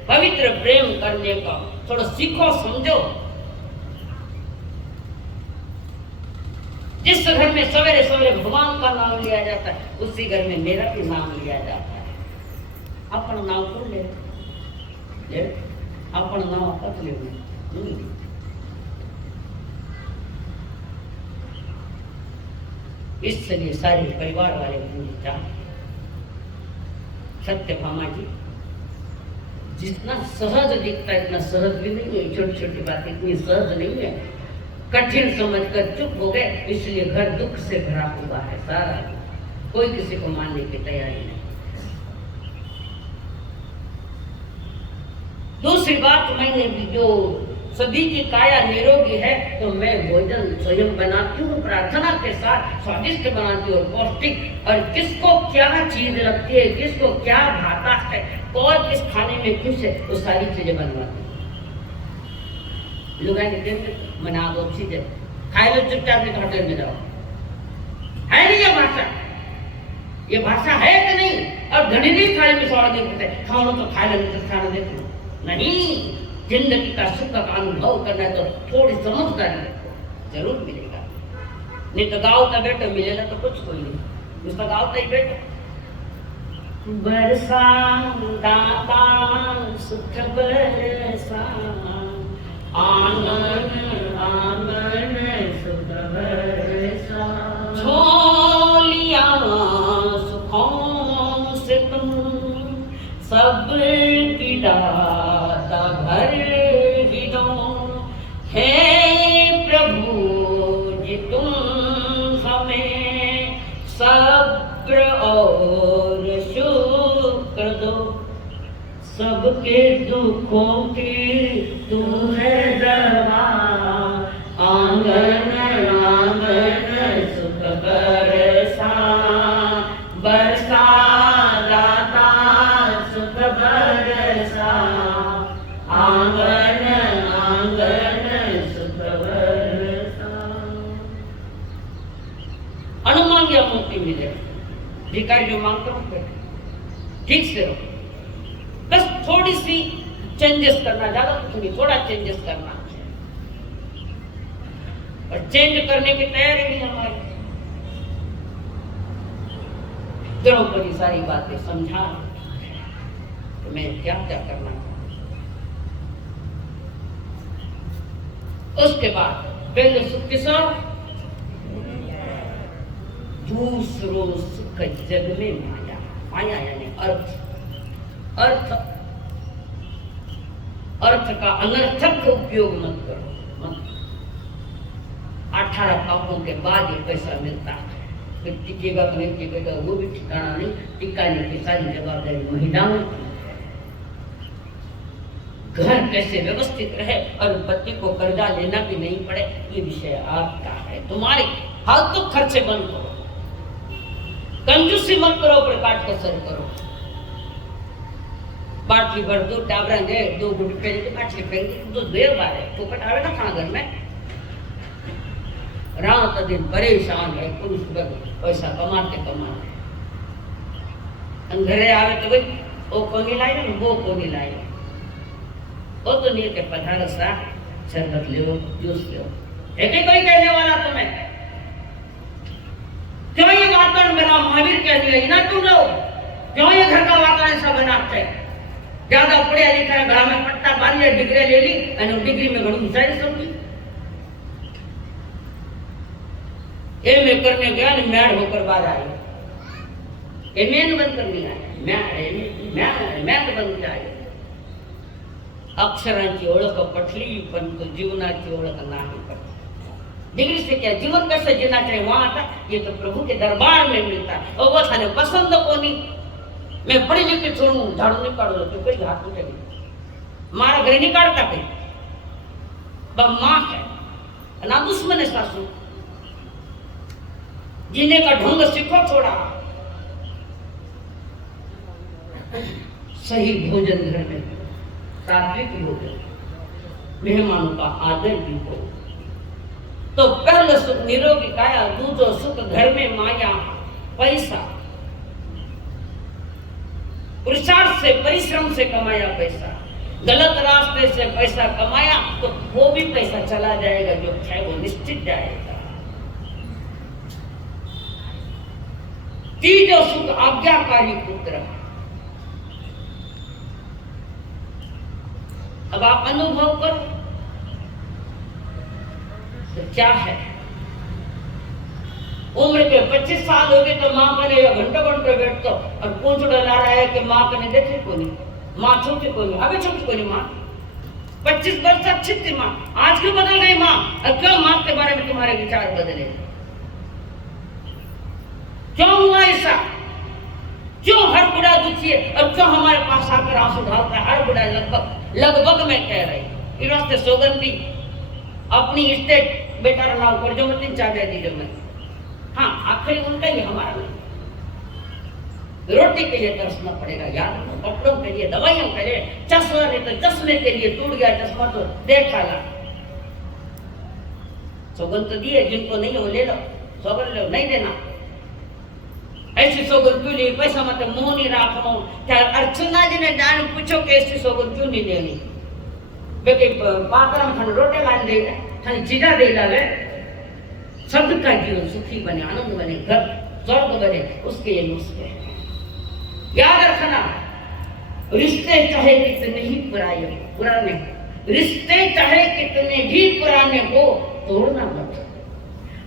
पवित्र प्रेम करने का थोड़ा सीखो, समझो। जिस घर में सवेरे सवेरे भगवान का नाम लिया जाता है उसी घर में मेरा भी नाम लिया जाता है। अपना नाम कौन ले, अपना नाम कब ले। इसलिए सारे परिवार वाले मुझे चाहते, सत्यभामा जी जितना सहज दिखता है इतना सहज भी नहीं है, छोटी छोटी बातें इतनी सहज नहीं है। कठिन समझकर चुप हो गए, इसलिए घर दुख से भरा हुआ है सारा, कोई किसी को मानने की तैयारी नहीं। दूसरी बात, मैंने भी जो सभी की काया निरोगी है तो मैं भोजन स्वयं बनाती हूँ, प्रार्थना के साथ स्वादिष्ट बनाती हूँ और पौष्टिक। और किसको क्या चीज लगती है, किसको क्या भाता है, और किस खाने में खुश है, वो सारी चीजें बनवाती हूँ। लोग मना दो चीजें खाए लो, चुपचाप में होटल में जाओ। है नहीं ये भाषा, ये भाषा है कि नहीं। और घनी नहीं थाली में सौड़ा देते खाओ तो खा लो, खाना देते नहीं। जिंदगी का सुख का अनुभव करना तो थोड़ी समझदारी जरूर मिलेगा। नहीं तो गाँव का बेटा मिलेगा तो कुछ कोई नहीं, उसका गाँव का ही बेटा। बरसा दाता सुख बरसा, आंगन आंगन सुख बरसा, छोलिया सुखों से तुम सब की दाता भर ही दो। हे प्रभु जी तुम हमें सब्र और शुक्र दो, सबके दुखों की तू है दवा, आंगन आंगन सुख बरसा, बरसा दाता सुख बरसा, आंगन आंगन सुख बरसा। अनुमांग या मुक्ति मिले, भिखारी जो मांगता हूँ ठीक से रहो, बस थोड़ी सी चेंजेस करना, ज्यादा कुछ नहीं, थोड़ा चेंजेस करना। और चेंज करने की तैयारी नहीं हमारी। द्रौपदी सारी बातें समझा तो मैं क्या क्या करना था। उसके बाद पहले सुख किसा, दूसरों सुख जग में माया। माया यानी अर्थ, अर्थ अर्थ का अनर्थक उपयोग मत करो, मत। 18 पापों के बाद ये पैसा मिलता है, फिर टिकेगा कि नहीं टिकेगा वो भी ठिकाना नहीं, टिकाने की सारी जवाबदारी महिलाओं की। घर कैसे व्यवस्थित रहे और बच्चे को कर्जा लेना भी नहीं पड़े, ये विषय आपका है। तुम्हारे फालतू खर्चे बंद करो, कंजूसी मत करो, प्रकाट कसर करो। बाटली भर दो, टाबरा दे दो, गुट पे दे, बाटली फेंक दे, तो देर बार है फोकट आवे ना खाना घर में। रात दिन परेशान है पुरुष वर्ग, पैसा कमाते कमाते घरे आवे तो भाई वो कोनी लाए वो कोनी लाए, वो तो नहीं के पधारो सा शरबत लो, जूस लो। एक ही कोई कहने वाला तुम्हें क्यों ये वातावरण बना, महावीर कह दिया ना तुम लो, क्यों ये घर का वातावरण ऐसा बनाते हैं? ज्यादा पढ़िया लिखा है, गला में पट्टा बांध लिया, डिग्री ले ली और डिग्री में घणु ऊंचाई समझी। एमए करने गया ने मैड होकर बाहर आई, एमए बंद करनी आई, मैं बंद किया आई। अक्षरांची ओळख पटली पण तो जीवनाची ओळख नाही पटली। डिग्री से क्या जीवन कैसे जीना चाहिए वहां था, ये तो प्रभु के दरबार में मिलता है। और वो थाने पसंद को नहीं, मैं पढ़ी लिखी छोड़ू झाड़ू नहीं काढू तो कोई हाथ उठेगी, मारा घर नहीं काढता कहीं, बस माँ है ना दुश्मन है सासू। जीने का ढंग सीखो, छोड़ा सही भोजन घर में, सात्विक भोजन, मेहमानों का आदर भी हो। तो पहले सुख निरोगी काया, दूसरो सुख घर में माया पैसा। पुरुषार्थ से परिश्रम से कमाया पैसा, गलत रास्ते से पैसा कमाया तो वो भी पैसा चला जाएगा, जो है वो निश्चित जाएगा। तीजो सुख आज्ञाकारी पुत्र। अब आप अनुभव करो तो क्या है। उम्र के 25 साल हो गए तो माँ कने घंटों घंटों बैठतो और पूंछ डला रहा है कि माँ कने देखे को नहीं, माँ छूटी को नहीं, अबे छूटी को नहीं माँ। 25 वर्ष अच्छी थी माँ, आज क्यों बदल गई माँ? और क्यों माँ के बारे में तुम्हारे विचार बदले? क्यों हुआ ऐसा? क्यों हर बुढ़ा दुखी है और क्यों हमारे पास आकर आंसू ढालता है? हर बुढ़ा लगभग मैं कह रही इस वास्ते सौगंधी अपनी स्टेट बेटा नाव कर जो मत चाबे दीजिए मैं। हाँ आखिरी उनका ही, हमारा नहीं। रोटी के लिए तरसना पड़ेगा यार, कपड़ों के लिए, दवाइयों के लिए, चश्मा नहीं तो चश्मे के लिए, टूट गया चश्मा तो देखा ला। सौगंध तो दिए, जिनको नहीं हो ले लो, सौगंध लो, नहीं देना। ऐसी सौगंध क्यों ली? पैसा मत मुंह नहीं राखो। क्या अर्चना जी ने जान पूछो कि ऐसी सौगंध क्यों नहीं लेनी? बेटे पात्र में थाने रोटे लान दे, थाने चीजा दे लावे, सबका जीवन सुखी बने, आनंद बने, घर स्वर्ग बने, उसके ये नुस्खे हैं। याद रखना, रिश्ते चाहे कितने ही पुराने, रिश्ते चाहे कितने भी पुराने हो तोड़ना मत।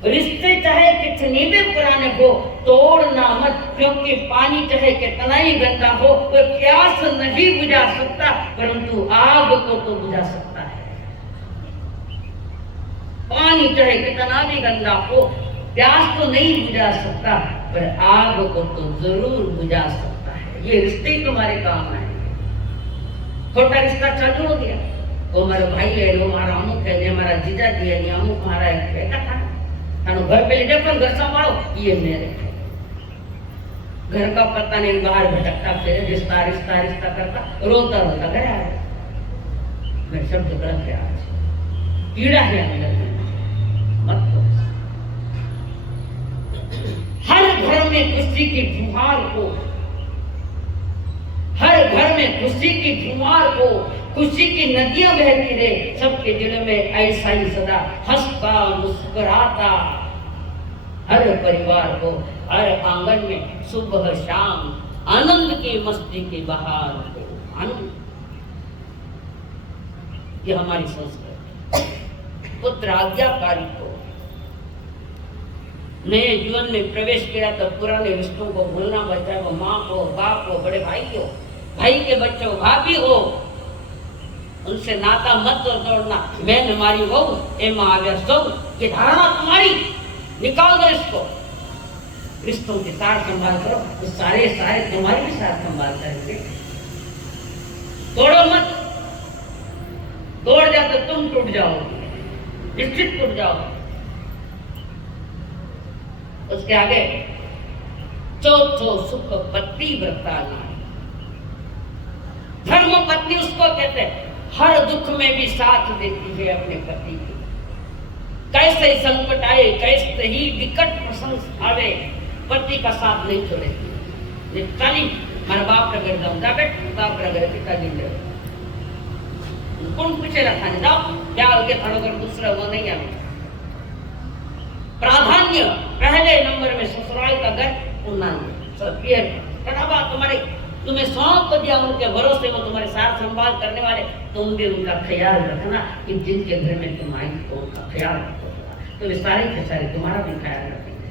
रिश्ते चाहे कितने भी पुराने हो तोड़ना मत, क्योंकि पानी चाहे कितना ही गंदा हो तो प्यास नहीं बुझा सकता, परंतु आग को तो बुझा सकता है। पानी चाहे कितना भी गंदा हो, प्यास तो नहीं बुझा सकता, पर आग को तो जरूर बुझा सकता है। ये रिश्ते तुम्हारे काम आएंगे। छोटा रिश्ता चालू हो गया, वो हमारा भाई है, वो हमारा अमुक है, हमारा जीजा जी है, अमुक हमारा बेटा था, घर पे ले जाओ, घर संभालो, ये मेरे घर का पता नहीं, बाहर भटकता फिर रिश्ता रिश्ता रिश्ता करता, रोता रोता घर आया। मैं शब्द गलत है, आज पीड़ा है अंदर में, मत तो। हर घर में खुशी की फुहार हो, हर घर में खुशी की फुहार हो, खुशी की नदियां बहती रहे, सबके दिल में ऐसा ही सदा हंसता मुस्कुराता हर परिवार को, हर आंगन में सुबह शाम आनंद की मस्ती की बहार हो। आनंद, ये हमारी संस्कृति। पुत्र आज्ञाकारी को नए जीवन में प्रवेश किया तो पुराने रिश्तों को भूलना बचा, वो माँ को, बाप को, बड़े भाई को, भाई के बच्चों, भाभी हो, उनसे नाता मत तोड़ना। मैं हमारी बहू ए माँ सौ, ये धारणा तुम्हारी, निकाल दो इसको। रिश्तों के साथ संभाल करो तो सारे तुम्हारे भी साथ संभाल करेंगे। तोड़ो मत, तोड़ जाओ तो तुम टूट जाओ, निश्चित टूट जाओ। उसके आगे चौथो सुख पति व्रता नारी। धर्म पत्नी उसको कहते हैं हर दुख में भी साथ देती है अपने पति की। कैसे संकट आए, कैसे ही विकट प्रसंग आवे, पति का साथ नहीं छोड़ेगी। निकाली मारा बाप रगड़ जाऊं जाबे, बाप रगड़े पिताजी ले कौन पूछे रखा नहीं जाओ क्या हो गया खड़ो कर दूसरा वो नहीं आवे। प्राधान्य पहले नंबर में ससुराल का घर तुम्हारे तुम्हें सौंप दिया उनके भरोसे में, तुम्हारे साथ संभाल करने वाले, तुम भी उनका ख्याल रखना कि जिनके घर में तुम आई तो उनका ख्याल रखो। तो वे सारे के सारे तुम्हारा भी ख्याल रखेंगे।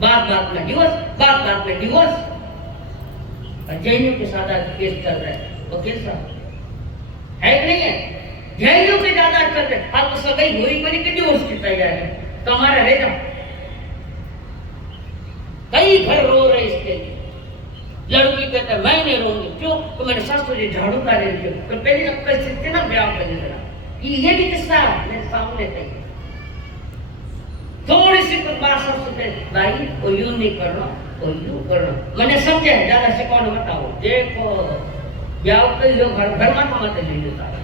बात बात में डिवोर्स, बात बात में डिवोर्स। और जैनियों के साथ आज केस चल रहा है, वकील साहब है कि नहीं है? जैनियों के ज्यादा चल रहे। आपको सगाई हुई बनी कि डिवोर्स की तैयारी है तो हमारा रह जाओ। कई घर रो रहे इसके लिए। लड़की कहता है मैं नहीं रहूंगी, क्यों? तो मेरे सासू जी झाड़ू का ले लियो तो पहले जब पैसे थे ना ब्याह करने लगा। ये भी किस्सा मेरे सामने थे। थोड़ी सी तो बात सबसे भाई वो यूं नहीं करना, वो यूं करना। मैंने समझा ज्यादा से कौन बताओ। देखो ब्याह कर लो, घर घर में कमाते ले लेता है।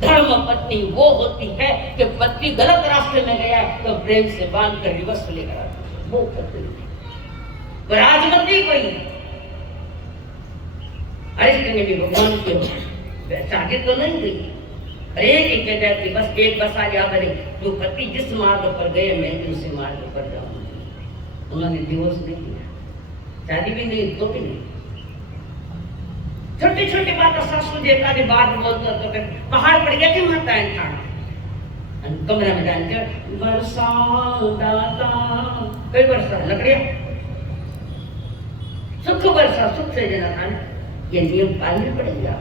धर्म पत्नी वो होती है कि पति गलत रास्ते में गया तो प्रेम से बांध कर रिवर्स लेकर आता, वो पत्नी। राजमंत्री कोई अरे भी भगवान की शादी तो नहीं गई। एक ही कह जाती बस एक बस आ गया बने जो पति जिस मार्ग पर गए मैं भी उसी मार्ग पर जाऊंगी। उन्होंने डिवोर्स नहीं किया, शादी भी नहीं, तो भी नहीं। छोटी छोटी बात सासू देखा ने बात बोलता तो पहाड़ पड़ गया कि माता इंसान कमरे में जानकर बरसाता कई बरसा लकड़ियां सुख वर्षा सुख से जना था। ये नियम पालने पड़ेगा।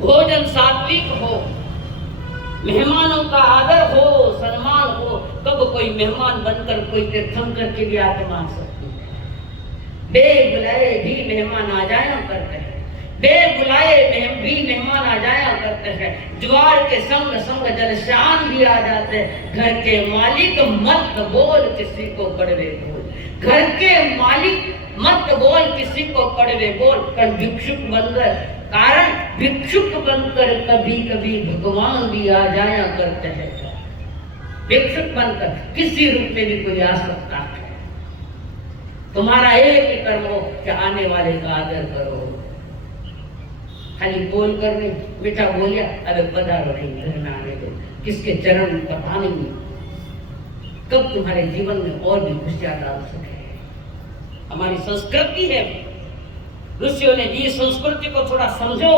भोजन सात्विक हो, मेहमानों का आदर हो, सम्मान हो। कब कोई मेहमान बनकर कोई तीर्थंकर के लिए आके मांग सकती है। बेबुलाए भी मेहमान आ जाया करते हैं, बेबुलाए भी मेहमान आ जाया करते हैं। ज्वार के संग संग जलशान भी आ जाते हैं। घर के मालिक मत बोल किसी को कड़वे बोल, घर के मालिक मत बोल किसी को कड़वे बोल। कर भिक्षुक बनकर कारण भिक्षुक बनकर कभी कभी भगवान भी आ जाया करते हैं। भिक्षुक बनकर किसी रूप में भी कोई आ सकता है। तुम्हारा एक ही कर्म हो कि आने वाले का आदर करो। खाली बोल कर नहीं, मीठा बोलिया अरे पधारो नहीं, घर में आने दो। किसके चरण पता नहीं कब तुम्हारे जीवन में और भी खुशियां डाल सके। हमारी संस्कृति है, ऋषियों ने जी संस्कृति को थोड़ा समझो।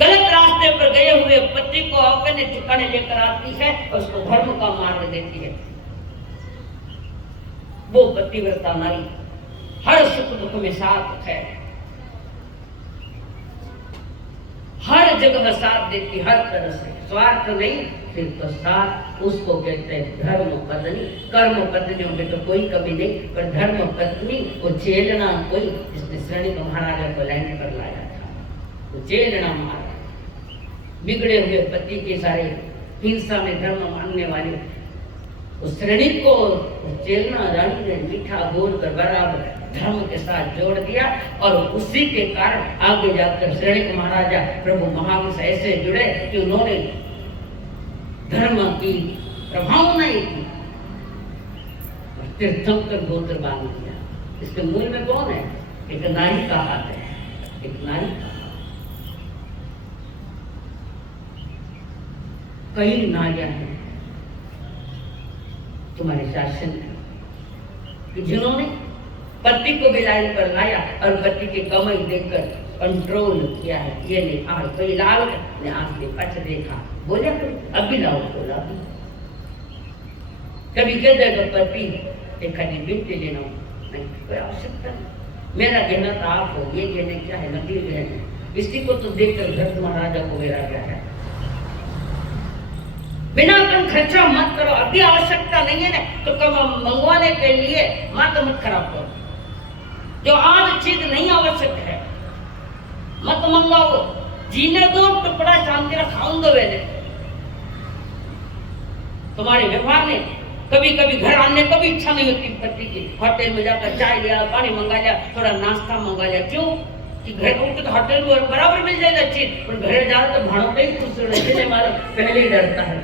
गलत रास्ते पर गए हुए पति को अपने ठिकाने लेकर आती है और उसको धर्म का मार्ग देती है। वो पतिव्रता नारी हर सुख दुख में साथ है, हर जगह साथ देती, हर तरह से स्वार्थ नहीं सिर्फ तो साथ। उसको कहते हैं धर्म पत्नी। कर्म पत्नियों में तो कोई कमी नहीं, पर धर्म पत्नी वो चेलना कोई जिसने श्रेणी को महाराजा को लैंड पर लाया था, वो चेलना महाराज। बिगड़े हुए पति के सारे हिंसा में धर्म मानने वाले उस श्रेणी को चेलना रानी ने मीठा बोल कर बराबर धर्म के साथ जोड़ दिया। और उसी के कारण आगे जाकर श्रेणी महाराजा प्रभु महावीर से ऐसे जुड़े कि उन्होंने धर्म की प्रभावना की तीर्थंकर गोत्र बांध दिया। इसके मूल में कौन है? एक नारी का हाथ है, एक नारी का। कई नारियां हैं तुम्हारे शासन में जिन्होंने पति को भी लाइन पर लाया और पति की कमाई देखकर कंट्रोल किया है। ये नहीं आज कोई लाल ने आंख से पच देखा बोले अभी लाओ बोला कभी कह देगा पति एक बिल्टी लेना नहीं, कोई आवश्यकता नहीं। मेरा कहना था आप हो ये कहने क्या है नकली कहने। इसी को तो देखकर धर्म महाराजा को मेरा क्या है बिना तुम खर्चा मत करो, अभी आवश्यकता नहीं है ना तो कब मंगवाने के लिए मत खराब करो। जो आज चीज नहीं आवश्यक है मत मंगाओ, जीने दो, टुकड़ा शांति का खाऊं दो। वेले तुम्हारे व्यवहार में कभी कभी घर आने को भी इच्छा नहीं होती पति की, होटल में जाकर चाय लिया, पानी मंगा लिया, थोड़ा नाश्ता मंगा लिया। क्यों कि घर को तो होटल में बराबर मिल जाएगा चीज, पर घर जाओ तो भाड़ों पे ही खुश रहने वाला पहले ही डरता है।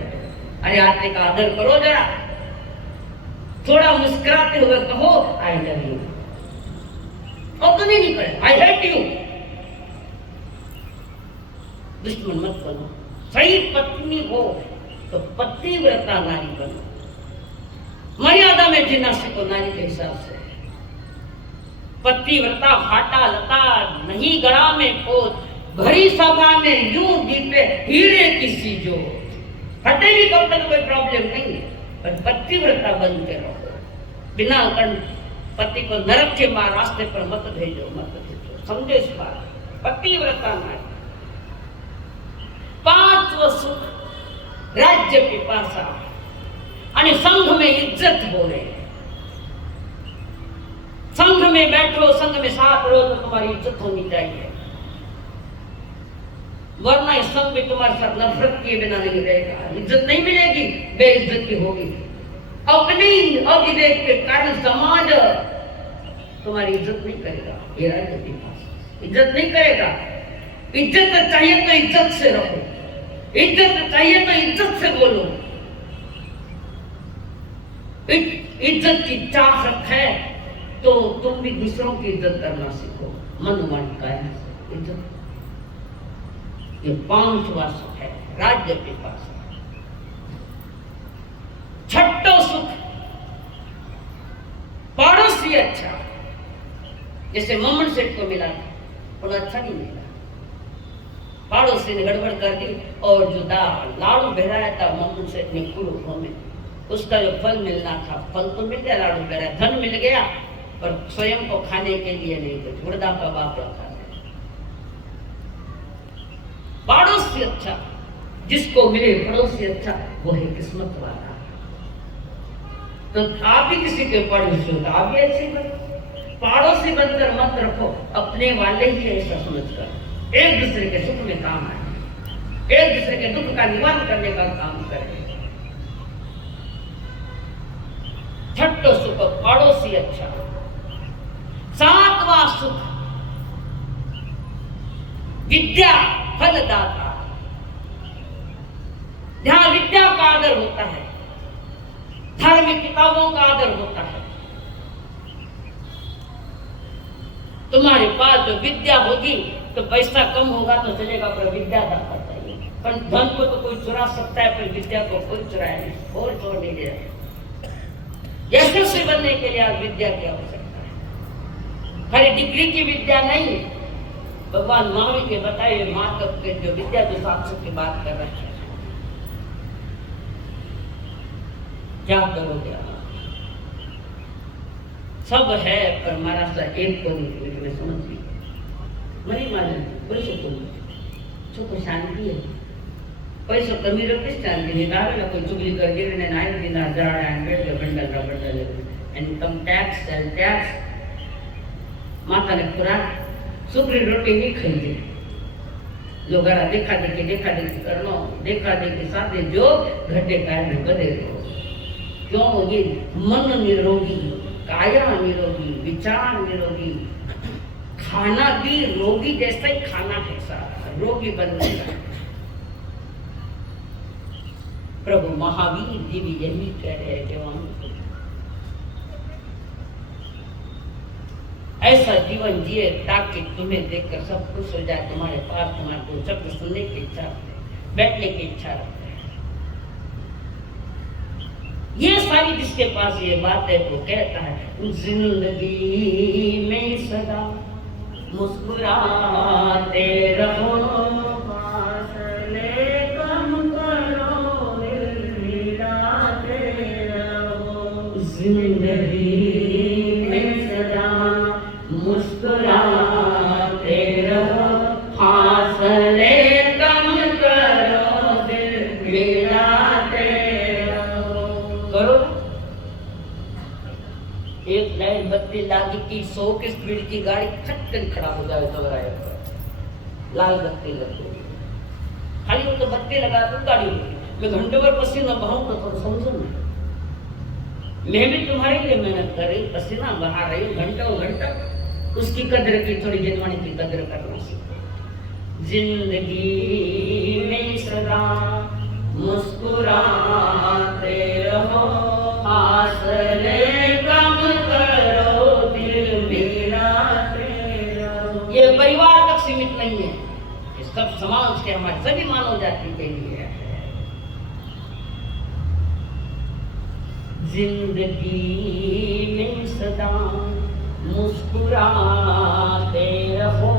अरे आते का आदर करो जरा, थोड़ा मुस्कुराते हुए कहो आई लव यू, और तो नहीं करे आई हेट यू। दुश्मन मत बनो, सही पत्नी हो तो पतिव्रता नारी बनो, मर्यादा में जीना सीखो नारी के हिसाब से। पतिव्रता फाटा लता नहीं गड़ा में खोज, भरी सभा में यूं दीपे हीरे किसी जो। फटेगी कब तक कोई प्रॉब्लम नहीं, पर पतिव्रता बनते रहो। बिना पति को नरक के मार रास्ते पर मत भेजो, मत भेजो। समझो इस बात, पतिव्रता नारी। पांचवा सुख राज्य पिपासा, आणि संघ में इज्जत हो रही। संघ में बैठो, संघ में साथ रहो तो तुम्हारी इज्जत होनी चाहिए, वरना इस संघ में तुम्हारे साथ नफरत किए बिना नहीं रहेगा, इज्जत नहीं मिलेगी, बेइज्जती होगी। अपनी अविवेक के कारण समाज तुम्हारी इज्जत नहीं करेगा। ये राज्य पिपासा इज्जत नहीं करेगा। इज्जत चाहिए तो इज्जत से रहो, इज्जत चाहिए तो इज्जत से बोलो। इज्जत की चाहत है तो तुम भी दूसरों की इज्जत करना सीखो, मन का इज्जत। ये पांचवा सुख है राज्य पिपासा। छठो सुख पड़ोसी अच्छा। जैसे मम्मन सेठ को मिला था, थोड़ा अच्छा नहीं मिला, पड़ोसी ने गड़बड़ कर दी और जो लाड़ू बहराया था मम्मन सेठ ने कुलूपों में, उसका जो फल मिलना था फल तो मिल गया, लाड़ू बहराया, धन मिल गया, पर स्वयं को खाने के लिए नहीं, कुछ मुर्दा का बाप रखा। पड़ोसी अच्छा, जिसको मिले पड़ोसी अच्छा वो है किस्मत वाला। तो आप भी किसी के पड़ोसी हो तो आप भी ऐसे बनो, पड़ोसी बनकर मत रखो, अपने वाले ही ऐसा समझकर एक दूसरे के सुख में काम आए, एक दूसरे के दुख का निवारण करने का काम करें। छठो सुख पड़ोसी अच्छा। सातवां सुख विद्या फलदाता। जहां विद्या का आदर होता है, धार्मिक किताबों का आदर होता है, तुम्हारे पास जो विद्या होगी तो पैसा कम होगा तो चलेगा, पर विद्या दाता चाहिए। पर धन को तो कोई चुरा सकता है, पर विद्या को कोई चुराया नहीं, और छोड़ नहीं दे रहा। यशस्वी बनने के लिए आज विद्या की आवश्यकता है, हर डिग्री की विद्या नहीं। भगवान महावीर के बताए मार्ग के जो विद्या जो शास्त्र की बात कर रहे हैं, क्या करोगे आप? सब है पर महाराज सा एक को नहीं समझ ली मरी मारे पैसे तो शांति है, पैसो कमी रखी शांति नहीं ना कोई चुगली कर गिर ने नाय दिन हजार and bundle income tax sale tax माता ने खुराक सुखरी रोटी नहीं खाई, जो घरा देखा देखी करना, देखा देखी साथे जो घटे कारण बदे रहो। क्यों? ये मन निरोगी, काया निरोगी, विचार निरोगी, खाना भी रोगी जैसा ही खाना है, सारा रोगी बनने का। प्रभु महावीर जी भी यही कह रहे हैं कि ऐसा जीवन जिए ताकि तुम्हें देखकर सब खुश हो जाए, तुम्हारे पास तुम्हारे को शब्द सुनने की इच्छा रखते, बैठने की इच्छा रखते। ये सारी जिसके पास ये बात है वो कहता है जिंदगी में सदा मुस्कुराते रहो, फासले कम करो, दिल मिलाते रहो। जिंदगी में सदा मुस्कुराते रहो, फासले कम करो, दिल मिलाते बत्ती लागी कि 100 की स्पीड की गाड़ी खट कर खड़ा हो जाए तो लाल बत्ती लग गई, खाली वो तो बत्ती लगा तो गाड़ी होगी। मैं घंटे भर पसीना बहाऊंगा तो समझो ना, मैं भी तुम्हारे लिए मेहनत कर रही, पसीना बहा रही हूँ घंटों घंटा, उसकी कदर की, थोड़ी जनवाणी की कदर करना सीखो। जिंदगी में सदा मुस्कुराते रहो, हासले कम करो, दिल मिलाते रहो। ये परिवार तक सीमित नहीं है, ये सब समाज के, हमारे सभी मानव जाति के लिए है। जिंदगी में सदा मुस्कुराते रहो,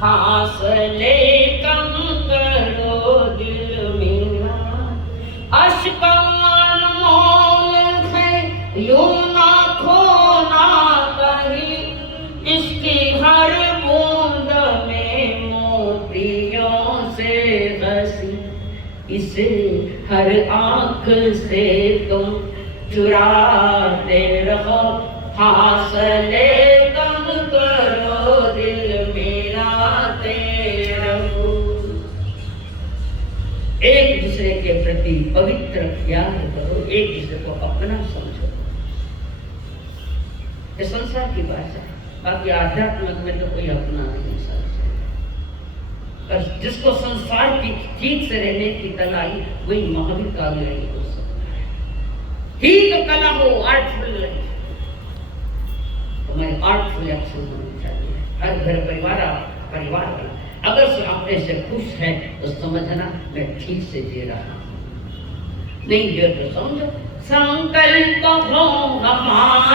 हासले कम करो, दिल मेरा अश्कान मोल है, यूं ना खोना कहीं, इसकी हर बूंद में मोतियों से हंसी, इसे हर आंख से तुम चुराते रहो, हासले कम करो, दिल मिलाते रहो। एक दूसरे के प्रति पवित्र प्यार करो, एक दूसरे को अपना समझो। ये संसार की बात है, बाकी आध्यात्मिक में तो कोई अपना नहीं समझे। पर जिसको संसार की ठीक से रहने की कला आई, वही महावीर काव्य है। ही तो कला हो, आर्टफुल लाइफ, हमारे आर्टफुल एक्शन होनी चाहिए। हर घर परिवार का अगर अपने से खुश है तो समझना मैं ठीक से जी रहा हूं, नहीं जी तो समझो। संकल्प हो हमारा